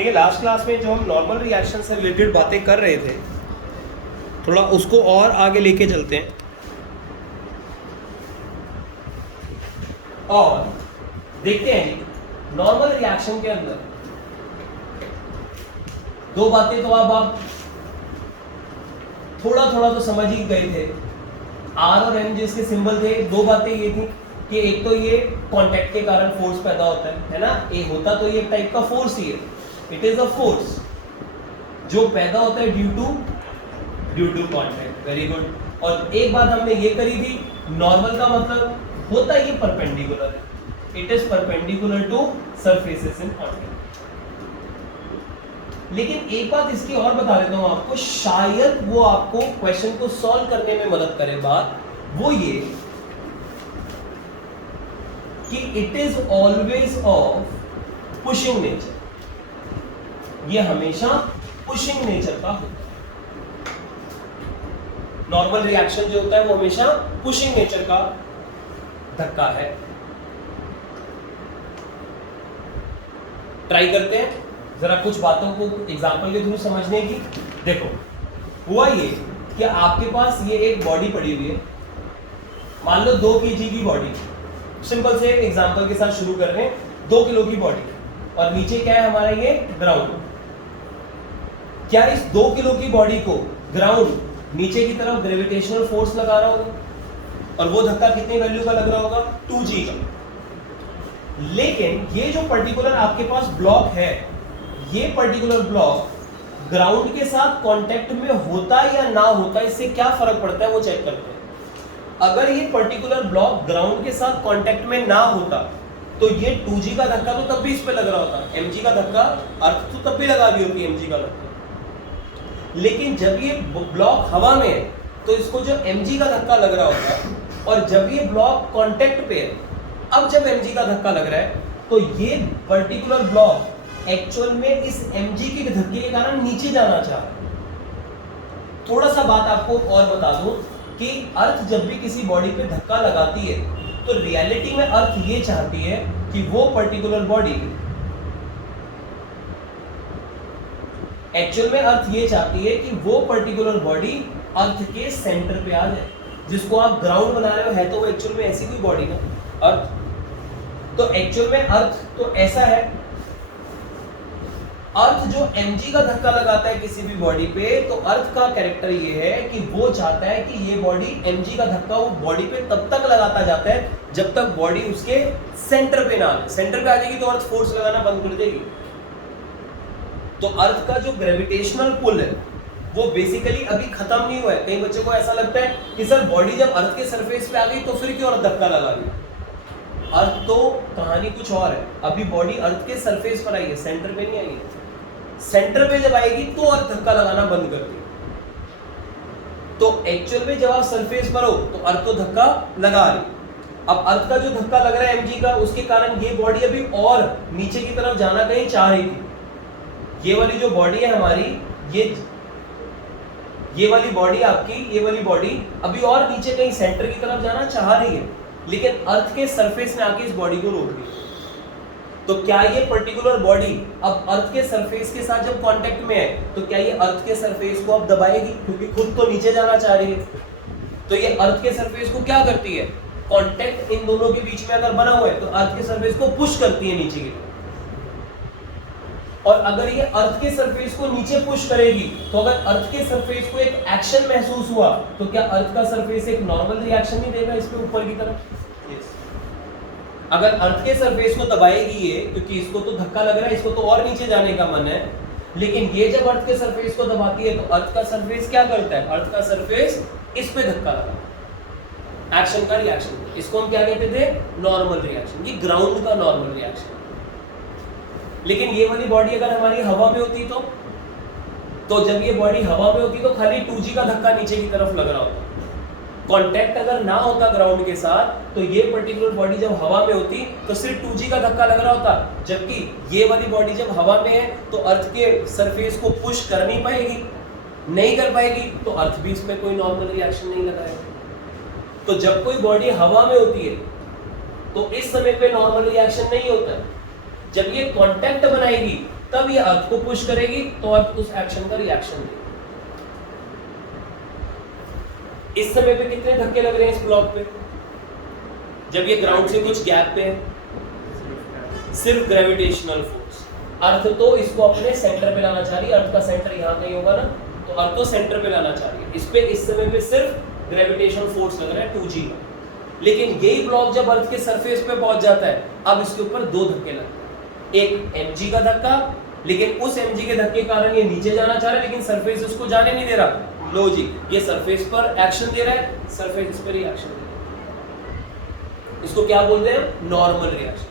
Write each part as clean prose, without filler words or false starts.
देखिए last class में जो हम नॉर्मल रिएक्शन से रिलेटेड बातें कर रहे थे, थोड़ा उसको और आगे लेके चलते हैं और देखते हैं नॉर्मल रिएक्शन के अंदर दो बातें तो अब आप थोड़ा थोड़ा तो समझ ही गए थे। आर और एम जिसके सिंबल थे, दो बातें ये थी कि एक तो ये कांटेक्ट के कारण फोर्स पैदा होता है ना, ये होता तो ये टाइप का फोर्स ही है, इट इज अ फोर्स जो पैदा होता है due to contact. Very good. और एक बात हमने ये करी थी, नॉर्मल का मतलब होता ये परपेंडिकुलर है, it is perpendicular to surfaces in contact. लेकिन एक बात इसकी और बता देता हूं आपको, शायद वो आपको क्वेश्चन को सॉल्व करने में मदद करे। बात वो ये कि it is always of pushing nature, ये हमेशा पुशिंग नेचर का होता है। नॉर्मल रिएक्शन जो होता है वो हमेशा पुशिंग नेचर का धक्का है। ट्राई करते हैं जरा कुछ बातों को एग्जांपल के थ्रू समझने की। देखो हुआ ये कि आपके पास ये एक बॉडी पड़ी हुई है, मान लो 2 kg की बॉडी, सिंपल से एग्जांपल के साथ शुरू कर रहे हैं। 2 किलो की बॉडी और नीचे क्या है हमारा ये ग्राउंड। क्या इस 2 किलो की बॉडी को ग्राउंड नीचे की तरफ ग्रेविटेशनल फोर्स लगा रहा होगा और वो धक्का कितने वैल्यू का लग रहा होगा, 2g का। लेकिन ये जो पर्टिकुलर आपके पास ब्लॉक है, ये पर्टिकुलर ब्लॉक ग्राउंड के साथ कांटेक्ट में होता या ना होता, इससे क्या फर्क पड़ता है वो चेक करते हैं। अगर ये पर्टिकुलर ब्लॉक ग्राउंड के साथ कांटेक्ट में ना होता तो ये 2g का धक्का तो तब भी इस पे लग रहा होता, mg का धक्का अर्थ तो तब भी लगा दी होती mg का धक्का। लेकिन जब ये ब्लॉक हवा में है तो इसको जो mg का धक्का लग रहा होता, और जब ये ब्लॉक कांटेक्ट पे है, अब जब mg का धक्का लग रहा है तो ये पर्टिकुलर ब्लॉक एक्चुअल में इस mg के धक्के के कारण नीचे जाना चाह रहा है। थोड़ा सा बात आपको और बता दूं कि अर्थ जब भी किसी बॉडी पे धक्का लगाती है तो रियलिटी में अर्थ ये चाहती है कि वो पर्टिकुलर बॉडी, एक्चुअल में अर्थ ये चाहती है कि वो पर्टिकुलर बॉडी अर्थ के सेंटर पे आ जाए। जिसको आप ग्राउंड बना रहे हो है तो वो एक्चुअल में ऐसी कोई बॉडी ना, अर्थ तो एक्चुअल में अर्थ तो ऐसा है। अर्थ जो mg का धक्का लगाता है किसी भी बॉडी पे, तो अर्थ का कैरेक्टर ये है कि वो चाहता है कि ये बॉडी mg का धक्का वो बॉडी पे तब तक लगाता जाता है जब तक बॉडी उसके सेंटर पे ना आए। सेंटर पे आ जाएगी तो अर्थ फोर्स लगाना बंद कर देगी। तो अर्थ का जो ग्रेविटेशनल पुल है वो बेसिकली अभी खत्म नहीं हुआ है। कई बच्चों को ऐसा लगता है कि सर बॉडी जब अर्थ के सरफेस पे आ गई तो फिर क्यों अर्थ धक्का लगा रही है। अर्थ तो कहानी कुछ और है, अभी बॉडी अर्थ के सरफेस पर आई है, सेंटर पे नहीं आई है। सेंटर पे जब आएगी तो अर्थ धक्का लगाना बंद कर देगी। तो एक्चुअल में जब आप सरफेस पर हो तो अर्थ तो धक्का लगा रही। अब अर्थ का जो धक्का लग रहा है mg का, उसके कारण ये बॉडी अभी और नीचे की तरफ जाना कहीं चाह रही थी। ये वाली जो बॉडी है हमारी, ये वाली बॉडी आपकी, ये वाली बॉडी अभी और नीचे कहीं सेंटर की तरफ जाना चाह रही है, लेकिन अर्थ के सरफेस ने आके इस बॉडी को रोक दिया। तो क्या ये पर्टिकुलर बॉडी अब अर्थ के सरफेस के साथ जब कांटेक्ट में है तो क्या ये अर्थ के सरफेस को अब दबाएगी, क्योंकि खुद तो नीचे जाना चाह रही है। तो ये अर्थ के सरफेस को क्या करती है, कांटेक्ट इन दोनों के बीच में अगर बना हुआ है तो अर्थ के सरफेस को पुश करती है नीचे की तरफ। और अगर ये अर्थ के सरफेस को नीचे पुश करेगी तो अगर अर्थ के सरफेस को एक एक्शन महसूस हुआ तो क्या अर्थ का सरफेस एक नॉर्मल रिएक्शन नहीं देगा इस पे ऊपर की तरफ। अगर अर्थ के सरफेस को दबाएगी ये, क्योंकि इसको तो धक्का लग रहा है, इसको तो और नीचे जाने का मन है, लेकिन ये जब अर्थ के सरफेस को दबाती है तो अर्थ का सरफेस क्या करता है, अर्थ का सरफेस इस पे धक्का लगाता है, एक्शन का रिएक्शन। इसको हम क्या कहते थे, नॉर्मल रिएक्शन। ये ग्राउंड का नॉर्मल रिएक्शन। लेकिन ये वाली बॉडी अगर हमारी हवा में होती तो जब ये बॉडी हवा में होती तो खाली 2g का धक्का नीचे की तरफ लग रहा होता। कांटेक्ट अगर ना होता ग्राउंड के साथ तो ये पर्टिकुलर बॉडी जब हवा में होती तो सिर्फ 2g का धक्का लग रहा होता, जबकि ये वाली बॉडी जब हवा में है तो अर्थ के सरफेस को पुश कर नहीं पाएगी, नहीं कर पाएगी, तो अर्थ भी इस पे कोई नॉर्मल रिएक्शन नहीं लगाएगा। तो जब कोई बॉडी हवा में होती है तो इस समय पे नॉर्मल रिएक्शन नहीं होता। जब ये कांटेक्ट बनाएगी तब ये अर्थ को पुश करेगी तो अर्थ उस एक्शन का रिएक्शन देगी। इस समय पे कितने धक्के लग रहे हैं इस ब्लॉक पे? जब ये ग्राउंड से कुछ गैप पे है, सिर्फ ग्रेविटेशनल फोर्स। अर्थ तो इसको अपने सेंटर पे लाना चाह रही है, अर्थ का सेंटर यहाँ कहीं होगा ना, तो अर्थ को सेंटर पे लाना चाह रही है। इस पे इस समय पे सिर्फ ग्रेविटेशनल फोर्स लग रहा है 2g का। लेकिन यही ब्लॉक जब अर्थ के सरफेस पे पहुंच जाता है, अब इसके ऊपर दो धक्के लगते हैं। एक mg का धक्का, लेकिन उस mg के धक्के के कारण ये नीचे जाना चाह रहा है, लेकिन सरफेस उसको जाने नहीं दे रहा। लो जी, ये सरफेस पर एक्शन दे रहा है, सरफेस इस पर रिएक्शन दे रहा है। इसको क्या बोलते हैं? Normal reaction.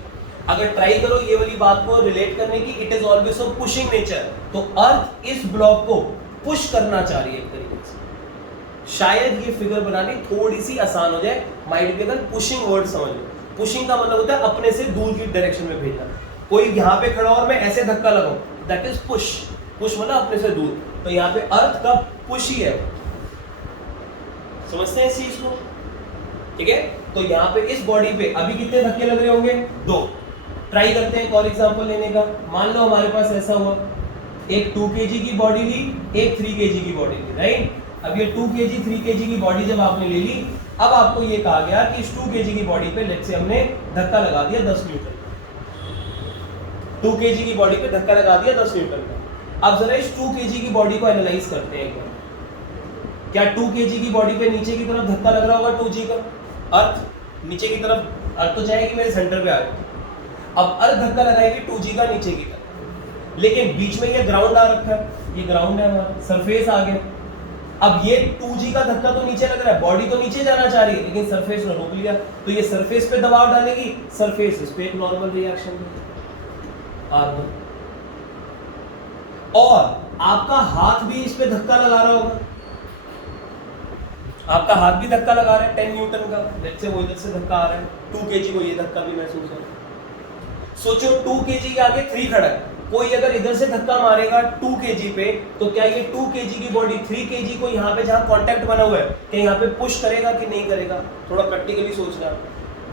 अगर ट्राई करो ये वाली बात को रिलेट करने की, it is always of pushing nature. तो अर्थ इस ब्लॉक को पुश करना चाह रही है एक तरीके से। शायद ये फिगर बनानी थोड़ी सी आसान हो जाए, माइट भी अगर पुशिंग वर्ड समझ लो। पुशिंग का मतलब होता है अपने से दूर की डायरेक्शन में भेजना। कोई यहाँ पे खड़ा और मैं ऐसे धक्का लगाऊं, दैट इज पुश। पुश मतलब अपने से दूर। तो यहाँ पे अर्थ का पुश ही है। समझते हैं इस चीज को? ठीक है। तो यहाँ पे इस बॉडी पे अभी कितने धक्के लग रहे होंगे? 2। ट्राई करते हैं एक और एग्जांपल लेने का। मान लो हमारे पास ऐसा हुआ, एक 2 kg की बॉडी ली, एक 3 kg की बॉडी ली, राइट। अब ये 2 kg 3 kg की बॉडी जब आपने ले ली, अब आपको ये कहा गया कि इस 2 kg की बॉडी पे लेट्स से हमने धक्का लगा दिया 10 न्यूटन। 2 kg की बॉडी पे धक्का लगा दिया 10 न्यूटन का। अब जरा इस 2 kg की बॉडी को एनालाइज करते हैं एक बार। क्या 2 kg की बॉडी पे नीचे की तरफ धक्का लग रहा होगा 2g का? अर्थ नीचे की तरफ, अर्थ तो चाहेगी मेरे सेंटर पे आ गया। अब अर्थ धक्का लगाएगी 2g का नीचे की तरफ, लेकिन बीच में ये ग्राउंड आ रखा है, ये ग्राउंड है हमारा, सरफेस आ गया। अब ये 2g का धक्का तो नीचे लग रहा है, बॉडी तो नीचे जाना चाह रही है, लेकिन सरफेस ने रोक लिया, तो ये सरफेस पे दबाव डालेगी, सरफेस इस पे एक नॉर्मल रिएक्शन देगी R1। और आपका हाथ भी इस पे धक्का लगा रहा होगा, आपका हाथ भी धक्का लगा रहा है 10 न्यूटन का, लेट्स से वो इधर से धक्का आ रहा है 2 kg को, ये धक्का भी महसूस हो रहा है। सोचो 2 kg के आगे 3 खड़ा है, कोई अगर इधर से धक्का मारेगा 2 kg पे, तो क्या ये 2 kg की बॉडी 3 kg को यहाँ पे जहाँ कांटेक्ट बना हुआ है, क्या यहाँ पे पुश करेगा कि नहीं करेगा? थोड़ा प्रैक्टिकली सोचना।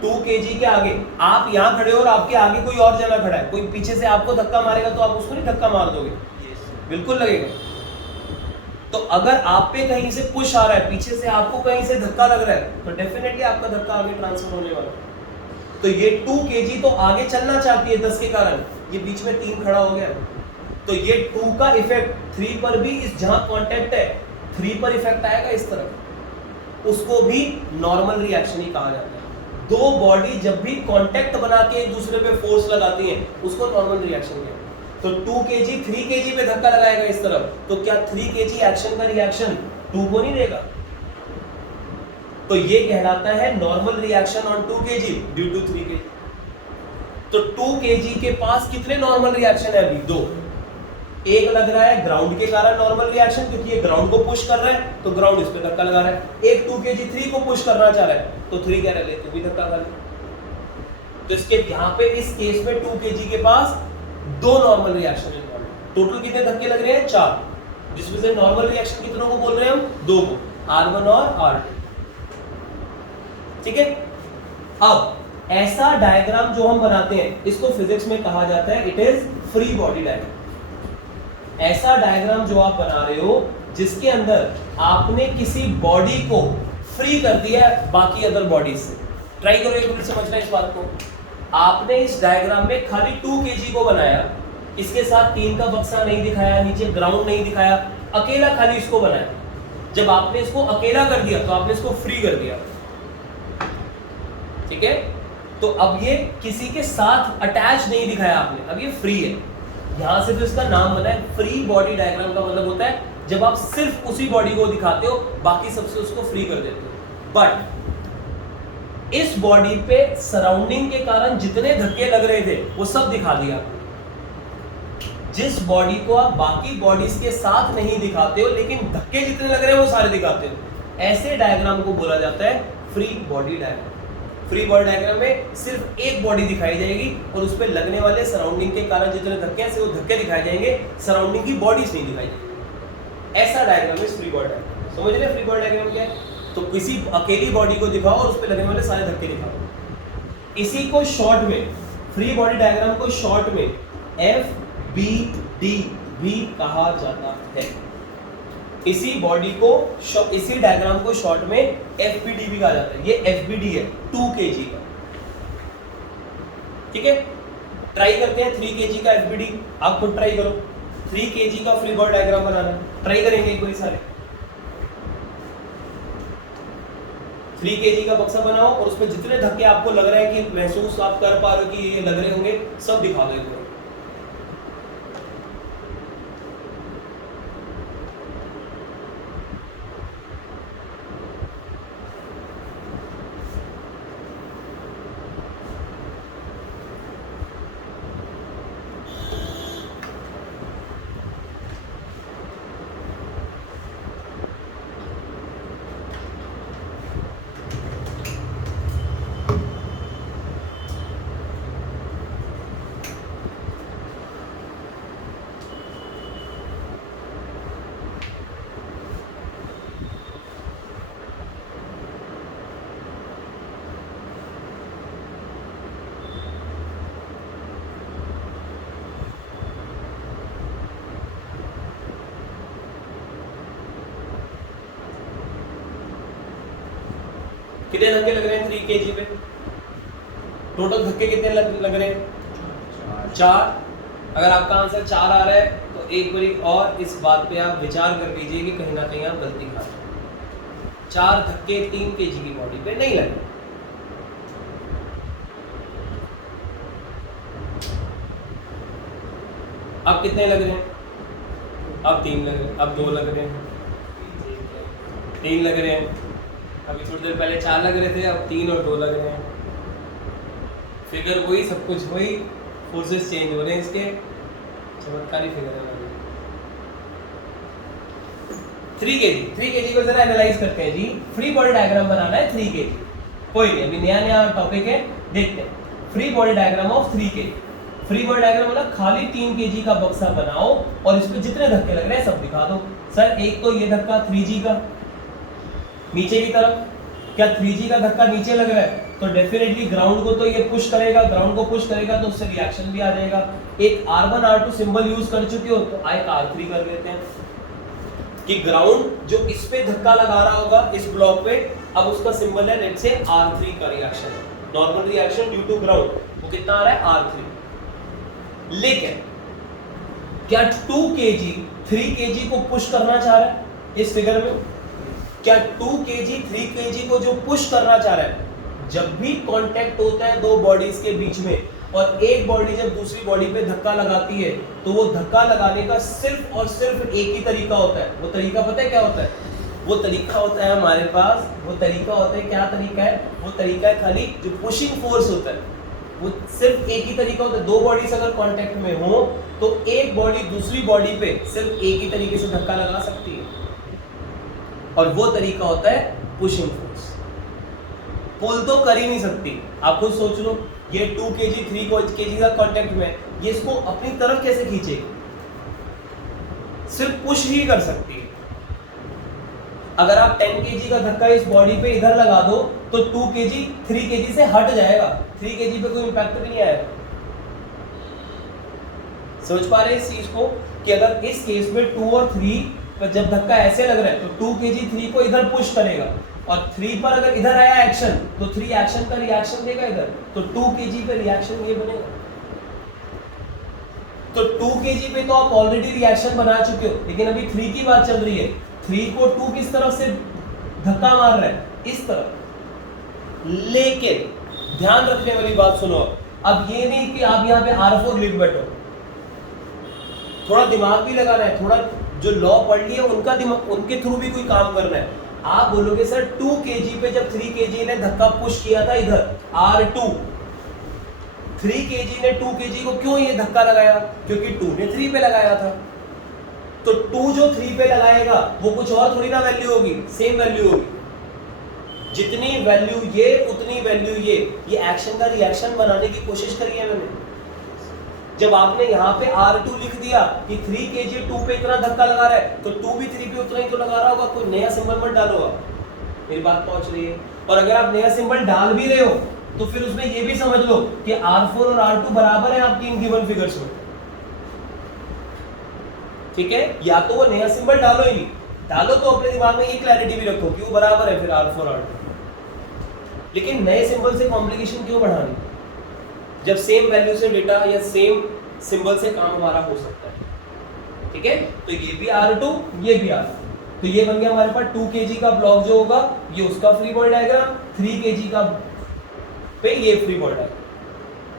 2 kg के आगे आप यहाँ खड़े हो और आपके आगे कोई और जना खड़ा है, कोई पीछे से आपको धक्का मारेगा तो आप उसको नहीं धक्का मार दोगे? बिल्कुल लगेगा। तो अगर आप पे कहीं से पुश आ रहा है, पीछे से आपको कहीं से धक्का लग रहा है, तो डेफिनेटली आपका धक्का आगे ट्रांसफर होने वाला है। तो ये 2 kg तो आगे चलना चाहती है 10 के कारण, ये बीच में 3 खड़ा हो गया, तो ये 2 का इफेक्ट 3 पर भी, इस जहां कांटेक्ट है 3 पर इफेक्ट आएगा इस तरफ, उसको भी नॉर्मल रिएक्शन ही कहा जाता है। दो बॉडी जब भी कांटेक्ट बना के एक दूसरे पे फोर्स लगाती हैं, उसको नॉर्मल रिएक्शन कहते हैं। तो 2 kg 3 kg पे धक्का लगाएगा इस तरफ, तो क्या 3 kg एक्शन का रिएक्शन 2 को नहीं देगा? तो ये कहलाता है normal reaction on 2 kg due to 3 kg। तो 2 kg के पास कितने नॉर्मल रिएक्शन है अभी? 2। एक लग रहा है ग्राउंड के कारण नॉर्मल रिएक्शन, क्योंकि ये ग्राउंड को पुश कर रहा है, तो ग्राउंड इस पे धक्का लगा रहा है। एक 2 kg 3 को पुश करना चाह रहा है, तो 3 कह रहा है तो भी धक्का लगा ले। तो इसके यहाँ पे इस केस में 2 kg के पास 2 नॉर्मल रिएक्शन इन्वॉल्व। टोटल कितने धक्के लग रहे हैं? 4, जिसमें से नॉर्मल रिएक्शन कितनों को बोल रहे हैं हम? 2 को, R1 और R2। ठीक है। अब ऐसा डायग्राम जो हम बनाते हैं, इसको फिजिक्स में कहा जाता है it is free body diagram. ऐसा डायग्राम जो आप बना रहे हो जिसके अंदर आपने किसी बॉडी को फ्री कर दिया है बाकी अदर बॉडीज से। ट्राई करो एक मिनट समझना इस बात को। आपने इस डायग्राम में खाली 2 kg को बनाया, इसके साथ 3 का बक्सा नहीं दिखाया, नीचे ग्राउंड नहीं दिखाया, अकेला खाली इसको बनाया। जब आपने इसको अकेला कर दिया तो आपने इसको फ्री कर दिया। ठीक है। तो अब ये किसी के साथ अटैच नहीं दिखाया आपने, अब ये फ्री है। यहां से तो इसका नाम बना है फ्री बॉडी डायग्राम। का मतलब होता है जब आप सिर्फ उसी बॉडी को दिखाते हो, बाकी सबसे उसको फ्री कर देते हो। बट इस बॉडी पे सराउंडिंग के कारण जितने धक्के लग रहे थे वो सब दिखा दिया। जिस बॉडी को आप बाकी बॉडीज के साथ नहीं दिखाते हो, लेकिन धक्के जितने लग रहे हैं वो सारे दिखाते हो, ऐसे डायग्राम को बोला जाता है free body diagram. Free body diagram में सिर्फ एक बॉडी दिखाई जाएगी और उस पर लगने वाले सराउंडिंग के कारण जितने धक्के हैं वो धक्के दिखाए जाएंगे, सराउंडिंग की बॉडीज नहीं दिखाई जाएगी। ऐसा डायग्राम है फ्री बॉडी डायग्राम। समझ रहे फ्री बॉडी डायग्राम क्या है? तो किसी अकेली बॉडी को दिखाओ और उस पर लगने वाले सारे धक्के दिखाओ। इसी को शॉर्ट में, फ्री बॉडी डायग्राम को शॉर्ट में FBD भी कहा जाता है। इसी बॉडी को, इसी डायग्राम को शॉर्ट में FBD भी कहा जाता है। ये FBD है 2 kg का, ठीक है। ट्राई करते हैं 3 kg का FBD, आप खुद ट्राई करो। 3 kg का फ्री बॉडी डायग्राम बनाना है, ट्राई करेंगे एक बार सारे। 3 kg का बक्सा बनाओ और उसमें जितने धक्के आपको लग रहा है कि महसूस आप कर पा रहे हो कि ये लग रहे होंगे, सब दिखा दो एक बार। कितने धक्के लग रहे हैं 3 kg पे? टोटल धक्के कितने लग रहे हैं? 4। अगर आपका आंसर 4 आ रहा है तो एक बारी और इस बात पे आप विचार कर लीजिए कि कहीं ना कहीं आप गलती कर रहे हैं। 4 धक्के 3 kg की बॉडी पे नहीं लगे। अब कितने लग रहे हैं? अब 3 लग रहे हैं, अब 2 लग रहे हैं, 3 लग रहे हैं। अभी थोड़ी देर पहले 4 लग रहे थे, अब 3 और 2 लग रहे हैं। फिगर वही, सब कुछ वही, फोर्सेस चेंज हो रहे हैं इसके। चमत्कारी फिगर है। 3 kg को जरा एनालाइज करते हैं जी। फ्री बॉडी डायग्राम बनाना है 3 kg। कोई नहीं, अभी नया नया टॉपिक है, देखते हैं। Free body diagram of 3 kg। Free body diagram मतलब खाली 3 kg का बक्सा बनाओ और इसमें जितने धक्के लग रहे हैं सब दिखा दो। सर एक तो ये धक्का 3G का नीचे की तरफ, क्या 3G का धक्का नीचे लग रहा है तो डेफिनेटली ग्राउंड को तो ये पुश करेगा, ग्राउंड को पुश करेगा तो उससे रिएक्शन भी आ जाएगा। एक R1 R2 सिंबल यूज कर चुके हो तो एक R3 कर लेते हैं कि ग्राउंड जो इस पे धक्का लगा रहा होगा इस ब्लॉक पे, अब उसका सिंबल है लेट्स से R3 का reaction, normal reaction due to ground, वो कितना आ रहा है R3। लेकिन क्या 2 kg 3 kg को पुश करना चाह रहा है इस फिगर में? क्या 2 kg 3 kg को जो पुश करना चाह रहा है, जब भी कांटेक्ट होता है दो बॉडीज के बीच में और एक बॉडी जब दूसरी बॉडी पे धक्का लगाती है तो वो धक्का लगाने का सिर्फ और सिर्फ एक ही तरीका होता है। वो तरीका पता है क्या होता है? वो तरीका होता है हमारे पास, वो तरीका होता है, क्या तरीका है? वो तरीका है खाली जो पुशिंग फोर्स होता है, वो सिर्फ एक ही तरीका होता है। दो बॉडीज अगर कांटेक्ट में हो तो एक बॉडी दूसरी बॉडी पे सिर्फ एक ही तरीके से धक्का लगा सकती है और वो तरीका होता है पुशिंग फोर्स। पुल तो कर ही नहीं सकती, आप खुद सोच लो। ये 2 kg 3 kg का कांटेक्ट में, ये इसको अपनी तरफ कैसे खींचेगी? सिर्फ पुश ही कर सकती है। अगर आप 10 kg का धक्का इस बॉडी पे इधर लगा दो तो 2 kg 3 kg से हट जाएगा, 3 kg पे कोई इंपैक्ट भी नहीं आएगा। समझ पा रहे हैं इस चीज को कि अगर इस केस में 2 और 3 पर जब धक्का ऐसे लग रहा है तो 2 kg 3 को इधर पुश करेगा और 3 पर अगर इधर आया एक्शन तो 3 एक्शन का रिएक्शन देगा इधर, तो 2 kg पे रिएक्शन ये बनेगा। तो 2 kg पे तो आप ऑलरेडी रिएक्शन बना चुके हो, लेकिन अभी 3 की बात चल रही है। 3 को 2 किस तरफ से धक्का मार रहा है? इस तरफ। लेकिन ध्यान रखने वाली बात सुनो, अब ये नहीं कि आप यहाँ पे R4 लिख बैठो, थोड़ा दिमाग भी लगाना है, थोड़ा जो लॉ पढ़ लिया उनका दिमाग, उनके थ्रू भी कोई काम करना है। आप बोलोगे सर 2 kg पे जब 3 kg ने धक्का पुश किया था इधर R2, 3 kg ने 2 kg को क्यों ये धक्का लगाया? क्योंकि 2 ने 3 पे लगाया था। तो 2 जो 3 पे लगाएगा वो कुछ और थोड़ी ना वैल्यू होगी, सेम वैल्यू होगी। जितनी वैल्यू ये उतनी वैल्यू ये एक्शन का रिएक्शन बनाने की कोशिश करी है मैंने। जब आपने यहाँ पे R2 लिख दिया कि 3 kg 2 पे इतना धक्का लगा रहा है तो 2 भी 3 पे उतना ही तो लगा रहा होगा, कोई नया सिंबल मत डालो। आप मेरी बात पहुंच रही है? और अगर आप नया सिंबल डाल भी रहे हो तो फिर उसमें ये भी समझ लो कि R4 और R2 बराबर है आपकी इन गिवन फिगर्स में। ठीक है, या तो वो नया सिंबल डालो ही नहीं, डालो तो अपने दिमाग में ये क्लैरिटी भी रखो कि वो बराबर है फिर R4 R2, लेकिन नए सिंबल से कॉम्प्लिकेशन क्यों बढ़ानी जब सेम वैल्यू से डेटा या सेम सिंबल से काम हमारा हो सकता है। ठीक है, तो ये भी R2 ये भी R2, तो ये बन गया हमारे पास 2 kg का ब्लॉक जो होगा ये उसका फ्री बॉडी डायग्राम, 3 kg का पे ये फ्री बॉडी डायग्राम।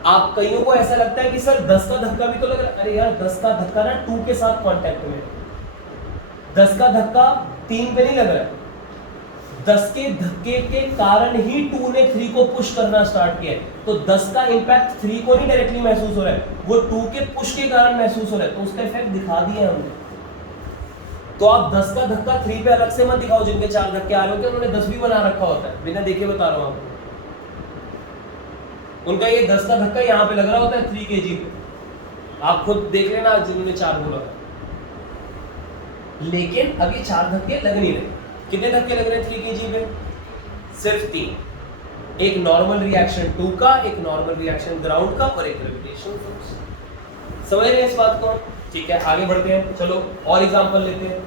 आप कईयों को ऐसा लगता है कि सर 10 का धक्का भी तो लग रहा है, अरे यार 10 का धक्का ना 2 के साथ कांटेक्ट में, 10 का धक्का 3 पे नहीं लग रहा है, 10 के धक्के के कारण ही 2 ने 3 को पुश करना स्टार्ट किया है, तो 10 का इंपैक्ट 3 को नहीं डायरेक्टली महसूस हो रहा है, वो 2 के पुश के कारण महसूस हो रहा है, तो उसका इफेक्ट दिखा दिया हमने। तो आप 10 का धक्का 3 पे अलग से मत दिखाओ, जिनके 4 धक्के आ रहे होते हैं उन्होंने 10 भी बना रखा होता है, बिना देखे बता रहा हूं आपको, उनका ये 10 का धक्का यहाँ पे लग रहा होता है 3 kg पे, आप खुद देख लेना जिन्होंने 4 बोला था। लेकिन अब ये 4 धक्के लग नहीं रहे, कितने धक्के लग रहे हैं 3 kg पे? सिर्फ 3, एक नॉर्मल रिएक्शन 2 का, एक नॉर्मल रिएक्शन ग्राउंड का और एक ग्रेविटेशनल फोर्स। समझ रहे हैं इस बात को? ठीक है, आगे बढ़ते हैं, चलो और एग्जांपल लेते हैं।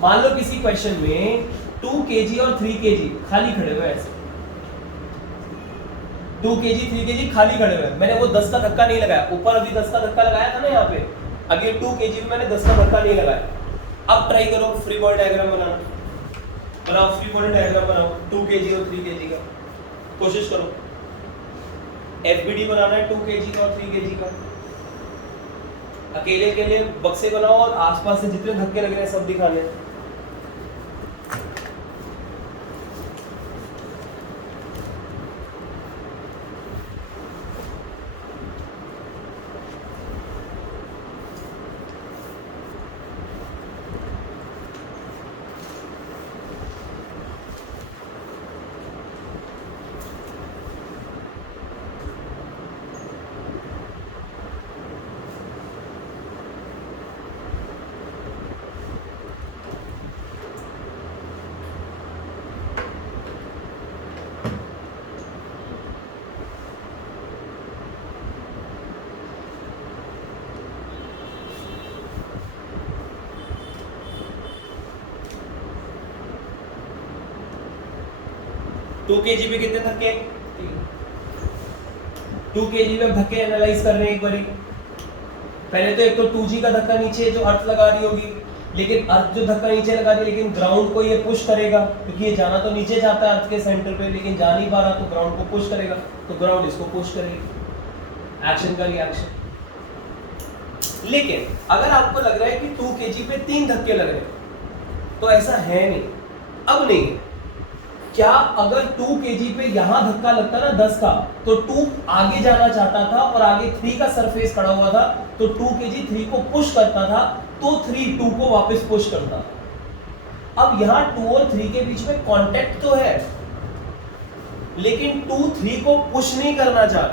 मान लो किसी क्वेश्चन में 2 kg और 3 kg खाली खड़े हुए ऐसे, 2 kg 3 kg खाली खड़े हुए, मैंने वो 10 का धक्का नहीं लगाया, ऊपर अभी 10 का धक्का लगाया था ना यहाँ पे, अब ये 2 kg में मैंने 10 का धक्का नहीं लगाया। अब ट्राई करो फ्री बॉडी डायग्राम बनाना, बनाओ फ्री बॉडी डायग्राम बनाओ 2 kg और 3 kg का, कोशिश करो। एफबीडी बनाना है 2 kg का और 3 kg का, अकेले अकेले बक्से बनाओ और आसपास से जितने धक्के लग रहे हैं सब दिखाने हैं। टू kg पे कितने धक्के? 2 kg पे धक्के एनालाइज कर रहे हैं एक बारी। पहले तो एक तो 2g का धक्का नीचे जो अर्थ लगा रही होगी, लेकिन अर्थ जो धक्का नीचे लगा रही है लेकिन ग्राउंड को ये पुश करेगा, क्योंकि ये जाना तो नीचे जाता है अर्थ के सेंटर पे, लेकिन जा नहीं पा रहा तो ग्राउंड को पुश करेगा, तो ग्राउंड इसको पुश करेगी, एक्शन का रिएक्शन। लेकिन अगर आपको लग रहा है कि 2 kg पे 3 धक्के लग रहे हैं, तो ऐसा है नहीं, अब नहीं। क्या अगर 2 kg पे यहां धक्का लगता ना 10 का, तो 2 आगे जाना चाहता था और आगे 3 का सरफेस खड़ा हुआ था, तो 2 kg 3 को पुश करता था, तो 3 2 को वापस पुश करता। अब यहां 2 और 3 के बीच में कांटेक्ट तो है, लेकिन 2 3 को पुश नहीं करना चाह,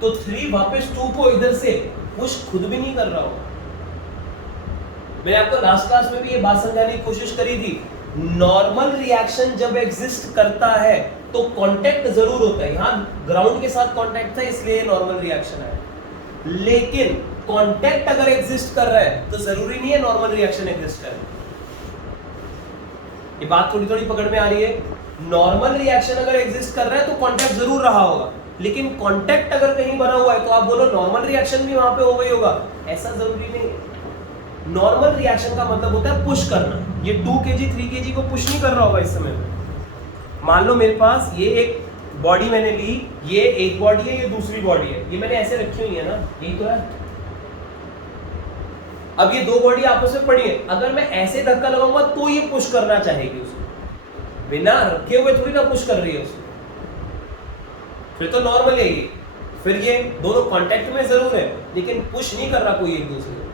तो 3 वापस 2 को इधर से पुश खुद भी नहीं कर रहा होगा। मैंने आपको लास्ट क्लास में भी ये बात समझाने की कोशिश करी थी, नॉर्मल रिएक्शन जब एग्जिस्ट करता है तो कांटेक्ट जरूर होता है, यहां ग्राउंड के साथ कांटेक्ट था इसलिए नॉर्मल रिएक्शन है, लेकिन कांटेक्ट अगर एग्जिस्ट कर रहा है तो जरूरी नहीं है नॉर्मल रिएक्शन एग्जिस्ट करे। ये बात थोड़ी थोड़ी पकड़ में आ रही है। नॉर्मल रिएक्शन अगर एग्जिस्ट कर रहा है तो कांटेक्ट जरूर रहा होगा, लेकिन कांटेक्ट अगर कहीं बना हुआ है तो आप बोलो नॉर्मल रिएक्शन भी वहां पे हो गई होगा, ऐसा जरूरी नहीं है। नॉर्मल रिएक्शन का मतलब होता है पुश करना, ये 2 kg 3 kg को पुश नहीं कर रहा होगा इस समय में। मान लो मेरे पास ये एक बॉडी मैंने ली, ये एक बॉडी है, ये दूसरी बॉडी है, ये मैंने ऐसे रखी हुई है ना, यही तो है। अब ये दो बॉडी आपस में पड़ी है, अगर मैं ऐसे धक्का लगाऊंगा तो ये पुश करना चाहेगी उसको, बिना रखे हुए थोड़ी ना पुश कर रही है उसको, फिर तो नॉर्मल है ये। फिर ये दोनों कांटेक्ट में जरूर है लेकिन पुश नहीं कर रहा कोई एक दूसरे को।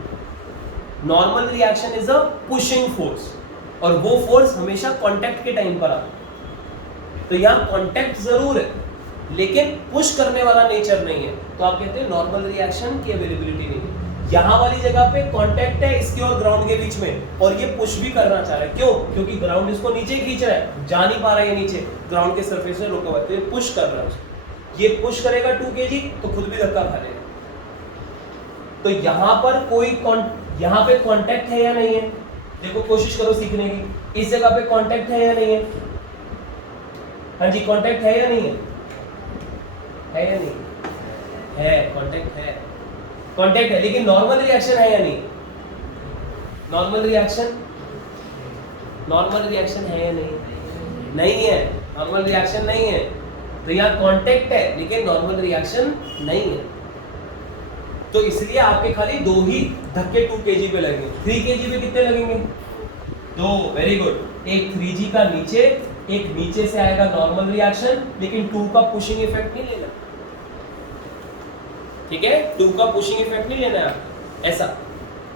Normal reaction is a pushing force, और वो फोर्स हमेशा कांटेक्ट के टाइम पर आता है। तो यहाँ कांटेक्ट जरूर है लेकिन पुश करने वाला नेचर नहीं है, तो आप कहते हैं नॉर्मल रिएक्शन की अवेलेबिलिटी नहीं है। यहाँ वाली जगह पे कांटेक्ट है इसके और ग्राउंड के बीच में, और ये पुश भी करना चाह रहा है, क्यों? क्योंकि ग्राउंड इसको नीचे खींच रहा है, जा नहीं पा रहा है नीचे, ग्राउंड के सरफेस में रोका हुआ है, तो ये पुश कर रहा है उसको। ये पुश करेगा 2 kg तो खुद भी धक्का खा लेगा। तो यहाँ पर कोई यहाँ पे कांटेक्ट है या नहीं है? देखो कोशिश करो सीखने की, इस जगह पे कांटेक्ट है या नहीं है? हाँ जी, कांटेक्ट है या नहीं है? है या नहीं है? कांटेक्ट है, कांटेक्ट है, लेकिन नॉर्मल रिएक्शन है या नहीं? नॉर्मल रिएक्शन, नॉर्मल रिएक्शन है या नहीं? नहीं है, नॉर्मल रिएक्शन नहीं है। तो यहाँ कांटेक्ट है लेकिन नॉर्मल रिएक्शन नहीं है। तो इसलिए आपके खाली दो ही धक्के 2 kg पे लगेंगे। 3 kg पे कितने लगेंगे? दो। Very good. एक 3G का नीचे, एक नीचे से आएगा नॉर्मल रिएक्शन, लेकिन 2 का पुशिंग इफेक्ट नहीं लेना, ठीक है? 2 का पुशिंग इफेक्ट नहीं लेना है ऐसा।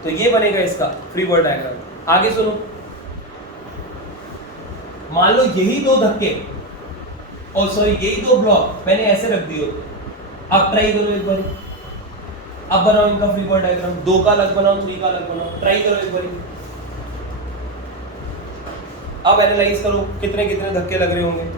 तो ये बनेगा इसका फ्री बॉडी डायग्राम। आगे सुनो, मान लो यही दो धक्के और सॉरी यही दो ब्लॉक मैंने ऐसे रख दिए, अब ट्राई करो एक बार, अब बनाओ इनका फ्री बॉडी डायग्राम। 2 का अलग बनाओ, 3 का अलग बनाओ, ट्राई करो एक बार। अब एनालाइज करो कितने कितने धक्के लग रहे होंगे।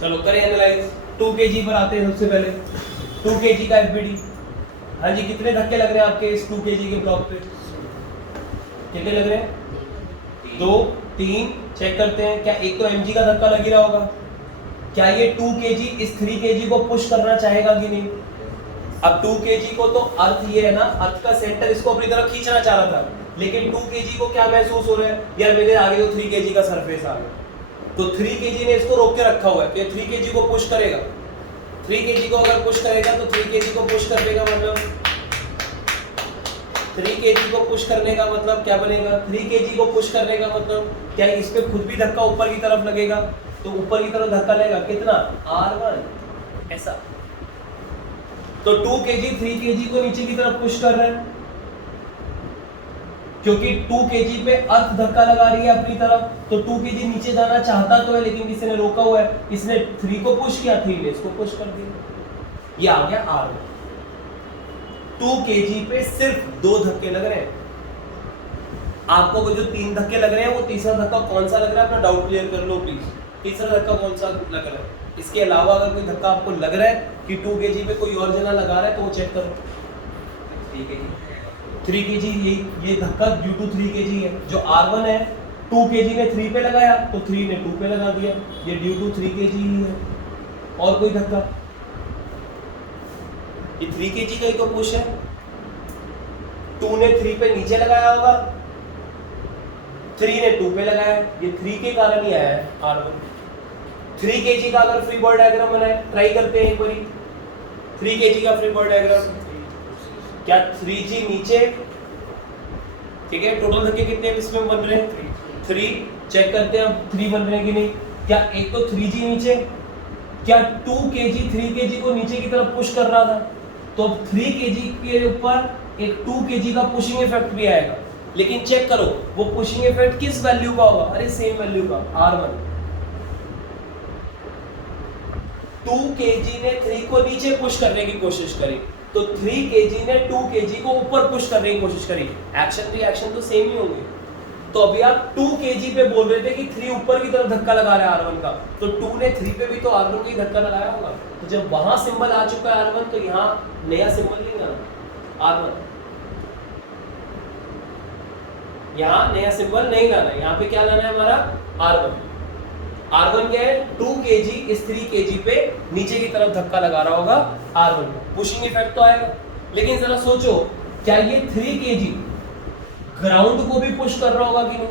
चलो करें एनालाइज। 2 kg पर आते हैं सबसे पहले। 2 kg का एफबीडी, हाँ जी, कितने धक्के लग रहे हैं आपके इस 2 kg के ब्लॉक पे? कितने लग रहे हैं? 2, 3। चेक करते हैं, क्या एक तो mg का धक्का लग ही रहा होगा? क्या ये 2 kg इस 3 kg को पुश करना चाहेगा कि नहीं? अब 2 kg को तो अर्थ ये है ना, अर्थ का सेंटर इसको अपनी तरफ खींचना चाह रहा था, लेकिन 2 kg को क्या महसूस हो रहा है? यार मेरे आगे तो 3 kg का सरफेस आ गया, तो 3 kg ने इसको रोक के रखा हुआ है, तो ये 3 kg को पुश करेगा। 3 kg को अगर पुश करेगा तो 3 kg को पुश कर देगा, मतलब 3 kg को पुश करने का मतलब क्या बनेगा? 3 kg को पुश करने का मतलब क्या इस पे खुद भी धक्का ऊपर की तरफ लगेगा? तो ऊपर की तरफ धक्का लगेगा, कितना? R1 ऐसा। तो 2 kg 3 kg को नीचे की तरफ पुश कर रहा है, क्योंकि 2 kg पे अर्थ धक्का लगा रही है अपनी तरफ, तो 2 kg नीचे जाना चाहता तो है, लेकिन किसी ने रोका हुआ है, इसने 3 को पुश किया, 3 ने इसको पुश कर दिया, ये आ गया R1। 2 kg पे सिर्फ 2 धक्के लग रहे हैं। आपको जो 3 धक्के लग रहे हैं, वो तीसरा धक्का कौन सा लग रहा है? अपना डाउट क्लियर कर लो प्लीज। तीसरा धक्का कौन सा लग रहा है? इसके अलावा अगर कोई धक्का आपको लग रहा है कि 2 kg पे कोई और जना लगा रहा है, तो वो चेक करो। 3 kg ये धक्का ड्यू टू 3 kg है। जो R1 है, 2 kg ने 3 पे लगाया तो 3 ने 2 पे लगा दिया, ये ड्यू टू 3 kg ही है। और कोई धक्का? ये 3 kg का ही तो पुश है। 2 ने 3 पे नीचे लगाया होगा, 3 ने 2 पे लगाया, ये 3 के कारण ही आया है R1। 3 kg का अगर फ्री बॉडी डायग्राम बनाए, ट्राई करते हैं एक बारी। 3 kg का फ्री बॉडी डायग्राम, क्या 3G नीचे, ठीक है? टोटल धक्के कितने इसमें बन रहे हैं? 3। चेक करते हैं अब 3 बन रहे हैं कि नहीं। क्या एक तो 3G नीचे, क्या 2 kg 3 kg को नीचे की तरफ पुश कर रहा था, तो अब 3 kg के ऊपर एक 2 kg का पुशिंग इफेक्ट भी आएगा, लेकिन चेक करो वो पुशिंग इफेक्ट किस वैल्यू का होगा? अरे सेम वैल्यू का, R1। 2 kg ने 3 को नीचे पुश करने की कोशिश करी, तो 3 kg ने 2 kg को ऊपर पुश करने की कोशिश करी। एक्शन रिएक्शन तो सेम ही होंगे। तो अभी आप 2 kg पे बोल रहे थे कि 3 ऊपर की तरफ धक्का लगा रहा है R1 का, तो 2 ने 3 पे भी तो R1 का ही धक्का लगाया होगा। तो जब वहां सिंबल आ चुका है R1, तो यहाँ नया सिंबल नहीं लाना R1, यहाँ नया सिंबल नहीं लाना है, यहाँ पे क्या लाना है हमारा? R1। R1 क्या है 2 kg इस 3 kg पे नीचे की तरफ धक्का लगा रहा होगा R1 को, पुशिंग इफेक्ट तो आएगा। लेकिन जरा सोचो क्या ये 3 kg ग्राउंड को भी पुश कर रहा होगा कि नहीं?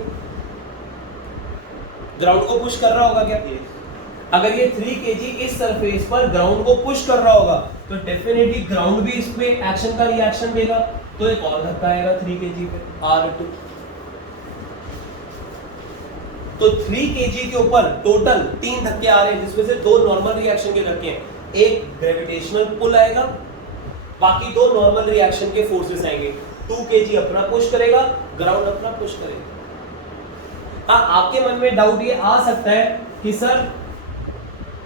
ग्राउंड को पुश कर रहा होगा क्या? अगर ये 3 kg इस सरफेस पर ग्राउंड को पुश कर रहा होगा तो डेफिनेटली ग्राउंड भी इस पे एक्शन का रिएक्शन देगा, तो एक और धक्का आएगा 3 kg पे R2। तो 3 kg के ऊपर टोटल 3 धक्के आ रहे हैं, जिसमें से 2 नॉर्मल रिएक्शन के धक्के हैं, एक ग्रेविटेशनल पुल आएगा, बाकी 2 नॉर्मल रिएक्शन के फोर्सेस आएंगे। 2 kg अपना पुश करेगा, ग्राउंड अपना पुश करेगा। हाँ, आपके मन में डाउट ये आ सकता है कि सर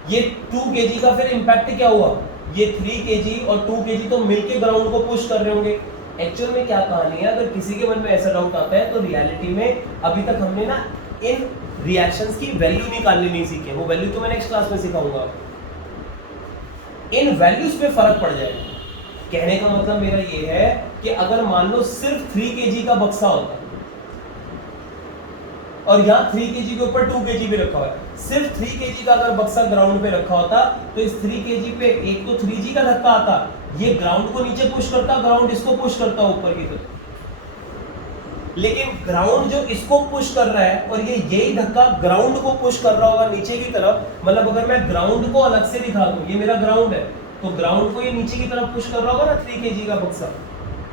ये 2 kg का फिर इंपैक्ट क्या हुआ? ये 3 kg और 2 kg तो मिलके ग्राउंड को पुश कर रहे होंगे। एक्चुअल में क्या कहानी है, अगर किसी के मन में ऐसा डाउट आता है तो रियलिटी में अभी तक हमने ना इन रिएक्शंस की वैल्यू निकालनी नहीं सीखे, वो वैल्यू तो मैं नेक्स्ट क्लास में सिखाऊंगा। इन वैल्यूज पे फर्क पड़ जाएगा। कहने का मतलब मेरा ये है कि अगर मान लो सिर्फ 3 kg का बक्सा होता और यहाँ 3 kg के ऊपर 2 kg भी रखा हुआ है, सिर्फ 3 kg का अगर बक्सा ग्राउंड पे रखा होता तो इस 3 kg पे एक तो 3g का धक्का आता, ये ग्राउंड को नीचे पुश करता, ग्राउंड इसको पुश करता ऊपर की तरफ। लेकिन ग्राउंड जो इसको पुश कर रहा है और ये यही धक्का ग्राउंड को पुश कर रहा होगा नीचे की तरफ, मतलब अगर मैं ग्राउंड को अलग से दिखा दूं, ये मेरा ग्राउंड है, तो ग्राउंड को ये नीचे की तरफ पुश कर रहा होगा ना 3 kg का बक्सा।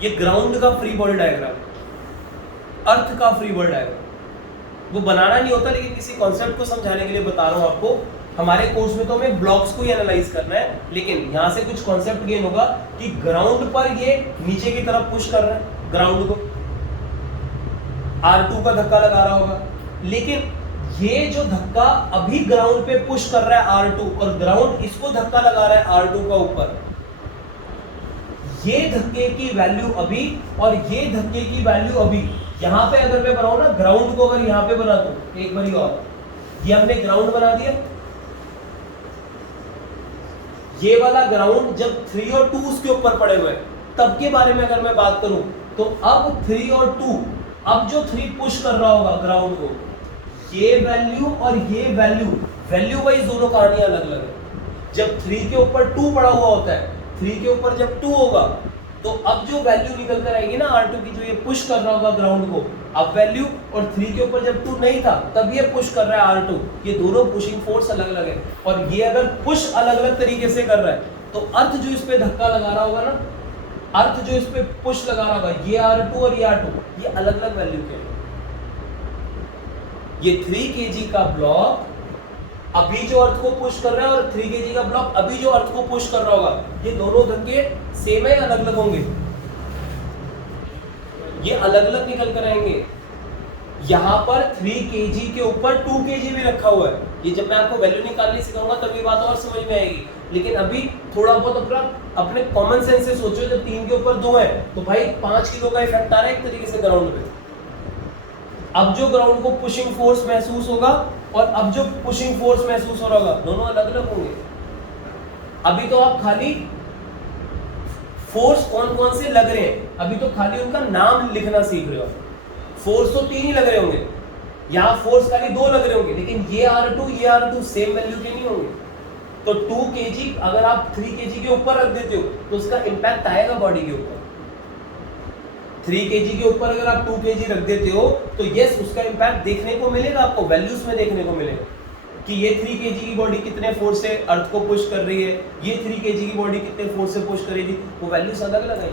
ये ग्राउंड का फ्री बॉडी डायग्राम, अर्थ का फ्री बॉडी डायग्राम। वो बनाना नहीं होता, लेकिन किसी कॉन्सेप्ट को समझाने के लिए बता रहा हूं आपको। हमारे कोर्स में तो हमें ब्लॉक्स को ही एनालाइज करना है, लेकिन यहाँ से कुछ कॉन्सेप्ट गेन होगा कि ग्राउंड पर ये नीचे की तरफ पुश कर रहा है, ग्राउंड को R2 का धक्का लगा रहा होगा, लेकिन ये जो धक्का अभी ग्राउंड पे पुश कर रहा है R2 और ग्राउंड इसको धक्का लगा रहा है R2 का ऊपर, ये धक्के की वैल्यू अभी और ये धक्के की वैल्यू अभी। यहां पे अगर मैं बनाऊं ना ग्राउंड को, अगर यहां पे बना दूं एक बारी और, ये हमने ग्राउंड बना दिया, ये वाला ग्राउंड जब 3 और 2 उसके ऊपर पड़े हुए तब के बारे में अगर मैं बात करूं तो अब 3 और 2, अब जो 3 पुश कर रहा होगा ग्राउंड को, ये वैल्यू और ये वैल्यू वाइज दोनों कहानियां अलग अलग है। जब 3 के ऊपर 2 पड़ा हुआ होता है, 3 के ऊपर जब 2 होगा तो अब जो वैल्यू निकल कर आएगी ना R2 की, जो ये पुश कर रहा होगा ग्राउंड को, अब वैल्यू, और 3 के ऊपर जब 2 नहीं था तब ये पुश कर रहा है R2, ये दोनों पुशिंग फोर्स अलग अलग है। और ये अगर पुश अलग अलग तरीके से कर रहा है तो अर्थ जो इस पे धक्का लगा रहा होगा ना, अर्थ जो इस पे पुश लगा रहा होगा, ये R2 और ये R2, ये अलग अलग वैल्यू के हैं। ये 3 kg का ब्लॉक अभी जो अर्थ को पुश कर रहा है और 3 kg का ब्लॉक अभी जो अर्थ को पुश कर रहा होगा, ये दोनों धक्के सेम है, अलग अलग होंगे? ये अलग अलग निकल कर आएंगे। यहां पर 3 kg के ऊपर 2 kg भी रखा हुआ है। ये जब मैं आपको वैल्यू निकालनी सिखाऊंगा तब ये बात और समझ में आएगी, लेकिन अभी थोड़ा बहुत अपने कॉमन सेंस से सोचो, जब 3 के ऊपर 2 है तो भाई 5 किलो का इफेक्ट आ रहा है एक तरीके से ग्राउंड पे। अब जो ग्राउंड को पुशिंग फोर्स महसूस होगा और अब जो पुशिंग फोर्स महसूस हो रहा होगा, दोनों अलग अलग होंगे। अभी तो आप खाली फोर्स कौन कौन से लग रहे हैं, अभी तो खाली उनका नाम लिखना सीख रहे हो। फोर्स तो 3 ही लग रहे होंगे, यहाँ फोर्स खाली 2 लग रहे होंगे, लेकिन ये R2 सेम वैल्यू के नहीं होंगे। तो 2 kg अगर आप 3 kg के ऊपर रख देते हो तो उसका इंपैक्ट आएगा बॉडी के ऊपर। 3 kg के ऊपर अगर आप 2 kg रख देते हो तो यस, उसका इंपैक्ट देखने को मिलेगा, आपको वैल्यूज में देखने को मिलेगा कि ये 3 kg की बॉडी कितने फोर्स से अर्थ को पुश कर रही है, ये 3 kg की बॉडी कितने फोर्स से पुश कर रही थी, वो वैल्यूज अलग अलग आई।